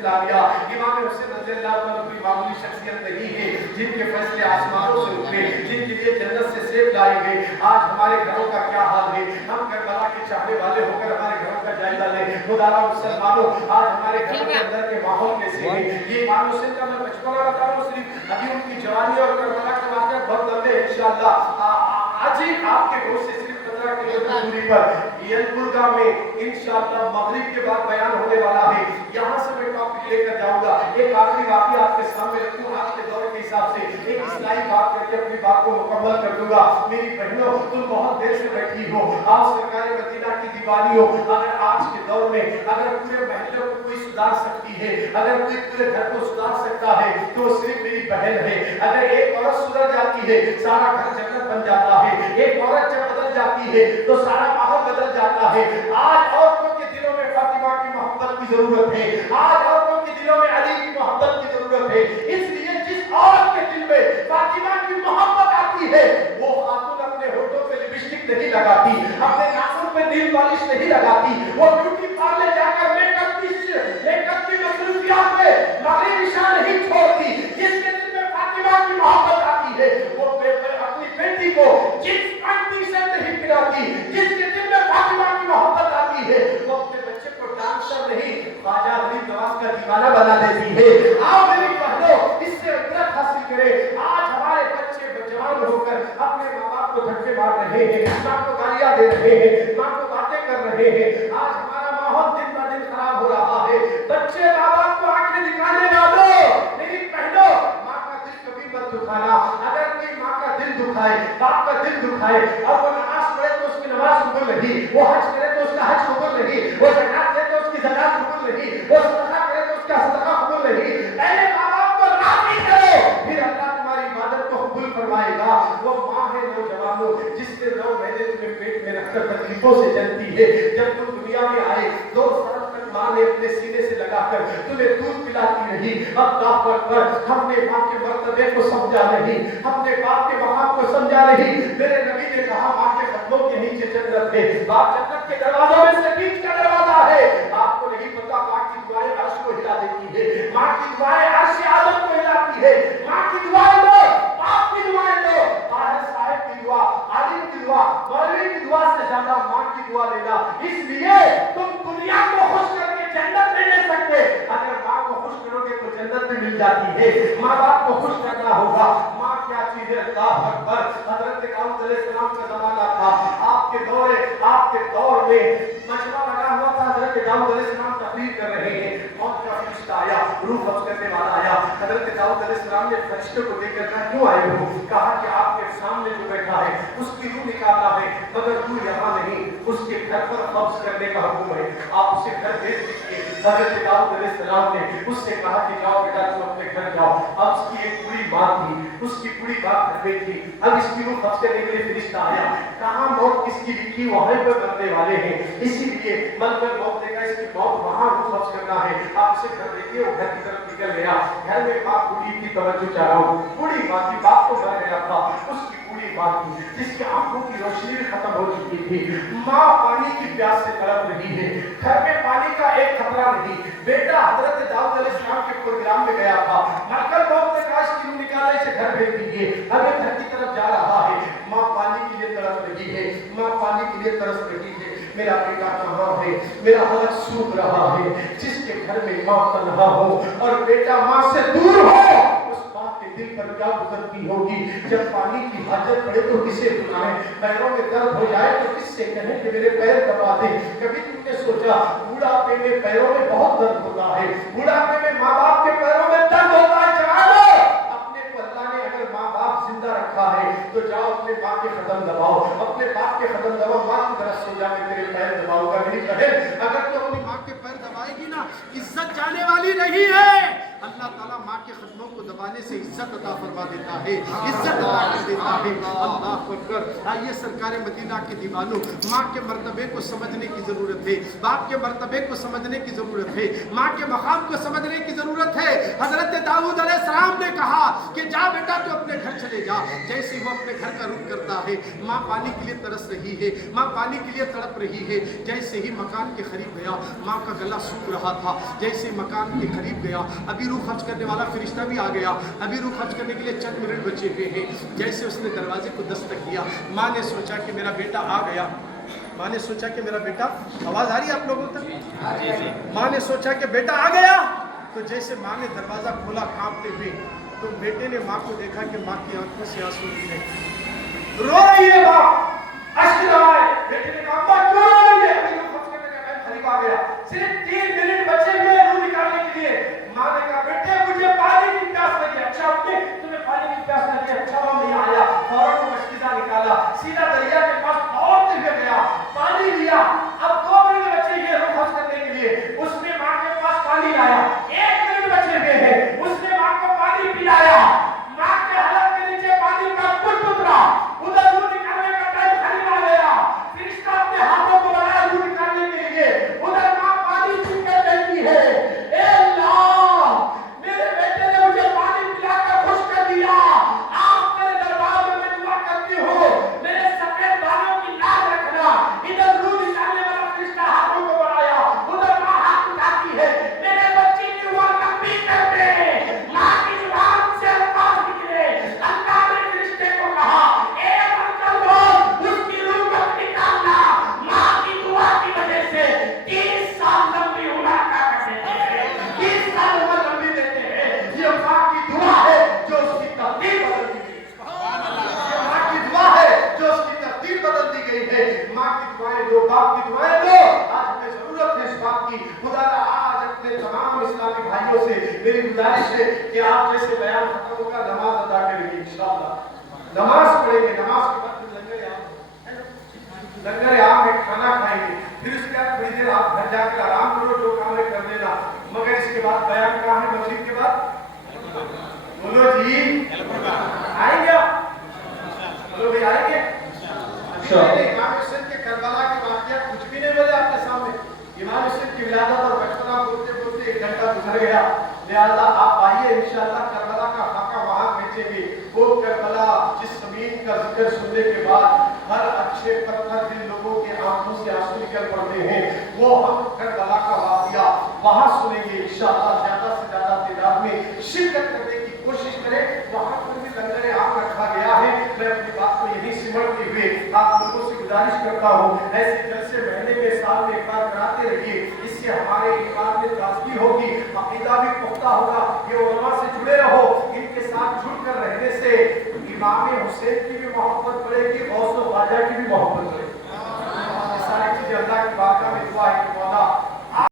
इस्लामिया इमाम हुसैन रज़ी अल्लाह तआला कोई मामूली शख्सियत नहीं है, जिनके फैसले आसमानों से उतरे, जिनके लिए जन्नत से सेब लाए गए। आज हमारे घरों का क्या हाल है? हम करबला के चाहने वाले होकर हमारे घरों का जायजा लें। खुदारा मुसलमानों, आज हमारे घरों के अंदर के माहौल कैसे है? ये इमाम हुसैन का मैं बचपना बता रहा हूँ, सिर्फ अभी उनकी जवानी और करबला के वाक़या बहुत लंबे हैं। इंशाअल्लाह आज ही आपके घर से सिर्फ 15 किलोमीटर दूरी पर यलबुर्गा में इंशाअल्लाह मगरिब के बाद बयान होने वाला है। यहाँ से मैं टॉपिक लेकर जाऊंगा। एक आखिरी वाक़या आपके सामने रखूं, आज के दौर के हिसाब से एक इस्लाही बात करके अपनी बात को मुकम्मल कर दूंगा। मेरी बहनों, तुम बहुत देर से बैठी हो, आज सरकार मदीना की दीवानी हो। अगर आज के दौर में अगर पूरे महल्ले को कोई सुधार सकती है, अगर कोई पूरे घर को सुधार सकता है, तो सिर्फ मेरी बहन है। अगर एक औरत सुधर जाती है, सारा घर जन्नत बन जाता है। एक औरत जब बदल जाती है तो सारा माहौल बदल जाता है। आज औरतों के दिलों में फातिमा की मोहब्बत की जरूरत है। आज औरतों के दिलों में अली की मोहब्बत की जरूरत है। इसलिए जिस औरत के दिल में फातिमा की मोहब्बत आती है, वो खातून अपने होठों पे लिपस्टिक नहीं लगाती, अपने नाखून पे नील पॉलिश नहीं लगाती, वो ब्यूटी पार्लर जाकर मेकअप की मसरूफियात में माली निशा नहीं छोड़ती। जिसके दिल में फातिमा की मोहब्बत आती है, वो अपनी बेटी को जींस पैंट टी शर्ट नहीं पहनाती। जिसके दिल में फातिमा की मोहब्बत आती है, वो अपने बच्चे को डांसर नहीं, ख्वाजा गरीब नवाज का दीवाना बना देती है। आओ मेरी बहनों, इससे इबरत हासिल करें। आज हमारे बच्चे जवान होकर अपने माँ बाप को धक्के मार रहे हैं, माँ को गालियां दे रहे हैं, माँ को बातें कर रहे हैं। आज हमारा माहौल दिन ब दिन खराब हो रहा है। बच्चे माँ बाप को आंखें दिखाने वालों, मेरी बहनों, माँ का दिल कभी मत दुखाना। अगर कोई माँ का दिल दुखाए, बाप का दिल दुखाए, और वो नमाज पढ़े तो उसकी नमाज कबूल नहीं, वो हज करे तो उसका हज कबूल नहीं, वो ज़कात दे तो उसकी ज़कात कबूल नहीं, वो सदका करे तो उसका सदका कबूल नहीं। पहले माँ बाप को राज़ी करो, फिर अल्लाह तुम्हारी इबादत को कबूल फरमाएगा। वो माँ है नौजवानों, जिससे 9 महीने तुम्हें पेट में रखकर तकलीफों से जलती है। जब तुम दुनिया में आए 2 साल तक माँ ने अपने सीने से लगाकर तुम्हें दूध पिलाती रही। अल्लाह अकबर, हमने माँ के मर्तबे को समझा नहीं, हमने बाप के मकाम को समझा नहीं। मेरे नबी ने कहा माँ के कदमों के नीचे जन्नत है। बाप जन्नत के दरवाजों में से बीच का दरवाजा है। आपको नहीं पता, माँ की दुआएं अर्श को हिला देती है, माँ की दुआएं अर्श आदम को हिलाती है। माँ की दुआएं लो, बाप की दुआएं लो, ताहिर साहब की दुआ, आलिम की दुआ, मौलवी की दुआ से ज्यादा माँ की दुआ लेना। इसलिए तुम दुनिया को खुश करके जन्नत नहीं ले सकते। अगर माँ को खुश करोगे तो जन्नत भी मिल जाती है। माँ बाप को खुश करना होगा। माँ क्या चीज है? अल्लाह अकबर। हजरत दाऊद अलैहिस्सलाम का जमाना था, आपके दौर में मजमा लगा हुआ था। हजरत दाऊद अलैहिस्सलाम तकरीर कर रहे हैं, मौत का फरिश्ता आया, रूह कब्ज करने वाला आया। हजरत दाऊद अलैहिस्सलाम ने फरिश्ते को देखकर कहा क्यों आए हो? कहा कि आपके सामने जो बैठा है उसकी रूह निकालना है, मगर रूह यहाँ नहीं, उसके घर पर कब्ज करने का हुक्म है, आप उसे घर भेज दीजिए। हजरत दाऊद अलैहिस्सलाम ने उससे कहा कि जाओ बेटा तुम अपने घर जाओ। अब उसकी एक पूरी बात थी, उसकी पूरी बात घर में थी। अब इसकी रूह कब्ज करने के लिए फरिश्ता आया। कहाँ मौत किसकी लिखी वहीं पर मरने वाले हैं, इसीलिए मलकल मौत ने कहा इसकी मौत वहाँ रूह कब्ज करना है। आप उसे घर देखिए, वो घर की तरफ निकल गया। घर में माँ बूढ़ी की तवज्जो चाह रहा हूँ, बूढ़ी माँ की, बाप तो मर गया था, उसकी बूढ़ी माँ की जिसकी आंखों की रोशनी भी खत्म हो चुकी थी। माँ पानी की प्यास से तड़प रही है, घर में पानी का एक खतरा नहीं। बेटा हजरत दाऊद अलैहिस्सलाम के प्रोग्राम में गया था, मलकल मौत ने कहा इसकी रूह निकालने से घर भेज दीजिए, हमें घर की तरफ जा रहा है। माँ पानी के लिए तड़प रही है, माँ पानी के लिए तरस रही है। मेरा बेटा कहाँ है? मेरा हलक सूख रहा है। जिसके घर में माँ तन्हा हो और बेटा माँ से दूर हो, उस माँ के दिल पर क्या गुजरती होगी? जब पानी की हाजत पड़े तो किसे बुलाएं? पैरों में दर्द हो जाए तो किससे कहें कि मेरे पैर दबा दे? कभी तुमने सोचा बुढ़ापे में पैरों में बहुत दर्द होता है, बुढ़ापे में माँ बाप के पैरों में दर्द होता है। जवानों, अपने को अल्लाह ने अगर माँ बाप जिंदा रखा है तो जाओ अपने बाप के कदम दबाओ, अपने बाप के कदम दबाओ। माँ की तरफ सो जा, मैं तेरे पैर दबाऊंगा। मेरी बहन, अगर तू अपनी माँ के पैर दबाएगी ना, इज्जत जाने वाली नहीं है। اللہ تعالیٰ ماں کے قدموں کو دبانے سے عزت عطا فرما دیتا ہے، عزت عطا کر دیتا ہے۔ اللہ اکبر۔ آئیے سرکار مدینہ کے دیوانوں، ماں کے مرتبے کو سمجھنے کی ضرورت ہے، باپ کے مرتبے کو سمجھنے کی ضرورت ہے، ماں کے مقام کو سمجھنے کی ضرورت ہے۔ حضرت داؤد علیہ السلام نے کہا کہ جا بیٹا تو اپنے گھر چلے جا۔ جیسے وہ اپنے گھر کا رخ کرتا ہے، ماں پانی کے لیے ترس رہی ہے، ماں پانی کے لیے تڑپ رہی ہے۔ جیسے ہی مکان کے قریب گیا، ماں کا گلا سوکھ رہا تھا، جیسے مکان کے قریب گیا، ابھی روح خرچ کرنے والا فرشتہ بھی آ گیا، ابھی روح خرچ کرنے کے لیے چند منٹ بچے ہوئے ہیں۔ جیسے اس نے دروازے کو دستک کیا، ماں نے سوچا کہ میرا بیٹا آ گیا، ماں نے سوچا کہ میرا بیٹا، آواز آ رہی ہے آپ لوگوں تک؟ ماں نے سوچا کہ بیٹا آ گیا، تو جیسے ماں نے دروازہ کھولا کانپتے ہوئے، تو بیٹے نے ماں کو دیکھا کہ ماں کی آنکھوں سے آنسو گرے، رو رہی ہے ماں، اشک رہا ہے۔ بیٹے نے کہا ماں کیوں رو رہی ہے؟ ابھی روح خرچ کرنے کا ٹائم قریب آ گیا، صرف 3 منٹ بچے ہوئے روح نکالنے کے لیے۔ ماں نے کہا بیٹے مجھے پانی کی پیاس لگی۔ اچھا اپنے تمہیں پانی کی پیاس لگی؟ اچھا وہ نہیں آیا، فوراً وہ مشکیزہ نکالا، سیدھا دریا کے پاس دوڑتے ہوئے گیا، پانی لیا۔ اب 2 منٹ بچے ہوئے روح خرچ کرنے کے لیے، اس نے ماں کے پاس پانی لایا۔ 1 منٹ بچے ہوئے ہیں، اس نے ماں کو پانی پلایا۔ ماں کے حلق کے نیچے پانی کا گھٹ اترا، ادھر روح نکالنے کا ٹائم قریب آ گیا۔ فرشتہ اپنے ہاتھوں کو بڑھایا روح نکالنے کے لیے، ادھر ماں پانی پی کر کہتی ہے اے اللہ، میرے بیٹے نے مجھے پانی پلا کر خوش کر دیا، آپ میرے دربار میں میں دعا کرتی ہوں میرے سفید بالوں کی لاج رکھنا۔ ادھر روح نکالنے والا فرشتہ ہاتھوں کو بڑھایا، ادھر ماں ہاتھ اٹھاتی ہے، میرے بچے کی دعا کبھی کرتے، ماں کی زبان سے الفاظ نکلے۔ اللہ نے فرشتے کو کہا اے ملکل موت، اس کی روح کو نکالنا۔ ماں کی دعا کی وجہ سے 30 سال لمبی عمر کا کرتے ہیں، 30 سال عمر لمبی دیتے ہیں۔ یہ ماں کی دعا ہے جو اس کی تقدیر بدل دی گئی۔ یہ ماں کی دعا ہے جو اس کی تقدیر بدل دی گئی ہے۔ ماں کی دعائیں دو، باپ کی دعائیں دو۔ آج ہمیں ضرورت ہے اس بات کی۔ خدا را آج اپنے تمام اسلامی بھائیوں سے میری گزارش ہے کہ آپ جیسے بیان ختم ہوگا نماز ادا کریں گے انشاءاللہ، نماز پڑھیں گے، نماز کے بعد لنگر عام میں کھانا کھائیں گے، پھر اس کے بعد تھوڑی دیر آپ گھر جا کر آرام کرو، جو کام ہے کر لینا، مگر اس کے بعد بیان کہاں ہے مغرب کے بعد؟ بولو جی آئیں گے آپ؟ بولو بھی آئیں گے؟ امام حسین کے کربلا کے واقعات کچھ بھی نہیں بولے آپ کے سامنے، امام حسین کی ولادت اور بچپنا بولتے بولتے 1 گھنٹہ گزر گیا، لہذا آپ آئیے انشاءاللہ کربلا کا خاکہ وہاں بھیجیں گے۔ وہ کربلا جس زمین کا ذکر سننے کے بعد ہر اچھے پتھر جن لوگوں کے آنکھوں سے آنسو نکل پڑتے ہیں، وہ ہم کربلا کا واقعہ وہاں سنیں گے انشاءاللہ۔ زیادہ سے زیادہ تعداد میں شرکت کرنے کی کوشش کریں، وہاں پر بھی لنگر عام رکھا گیا ہے۔ میں اپنی بات کو یہی سمجھتے ہوئے آپ لوگوں سے گزارش کرتا ہوں، ایسے جلسے مہینے میں سال میں ایک بار کراتے رہیے، اس سے ہمارے ایمان میں تازگی ہوگی، عقیدہ بھی پختہ ہوگا۔ یہ علماء سے جڑے رہو، ان کے ساتھ جڑ کر رہنے سے امام حسین کی بھی محبت بڑھے گی، غوث و خواجہ کی بھی محبت بڑھے گی۔ یہ ساری چیزیں اللہ کی بارگاہ میں دعا ہے کہ مولا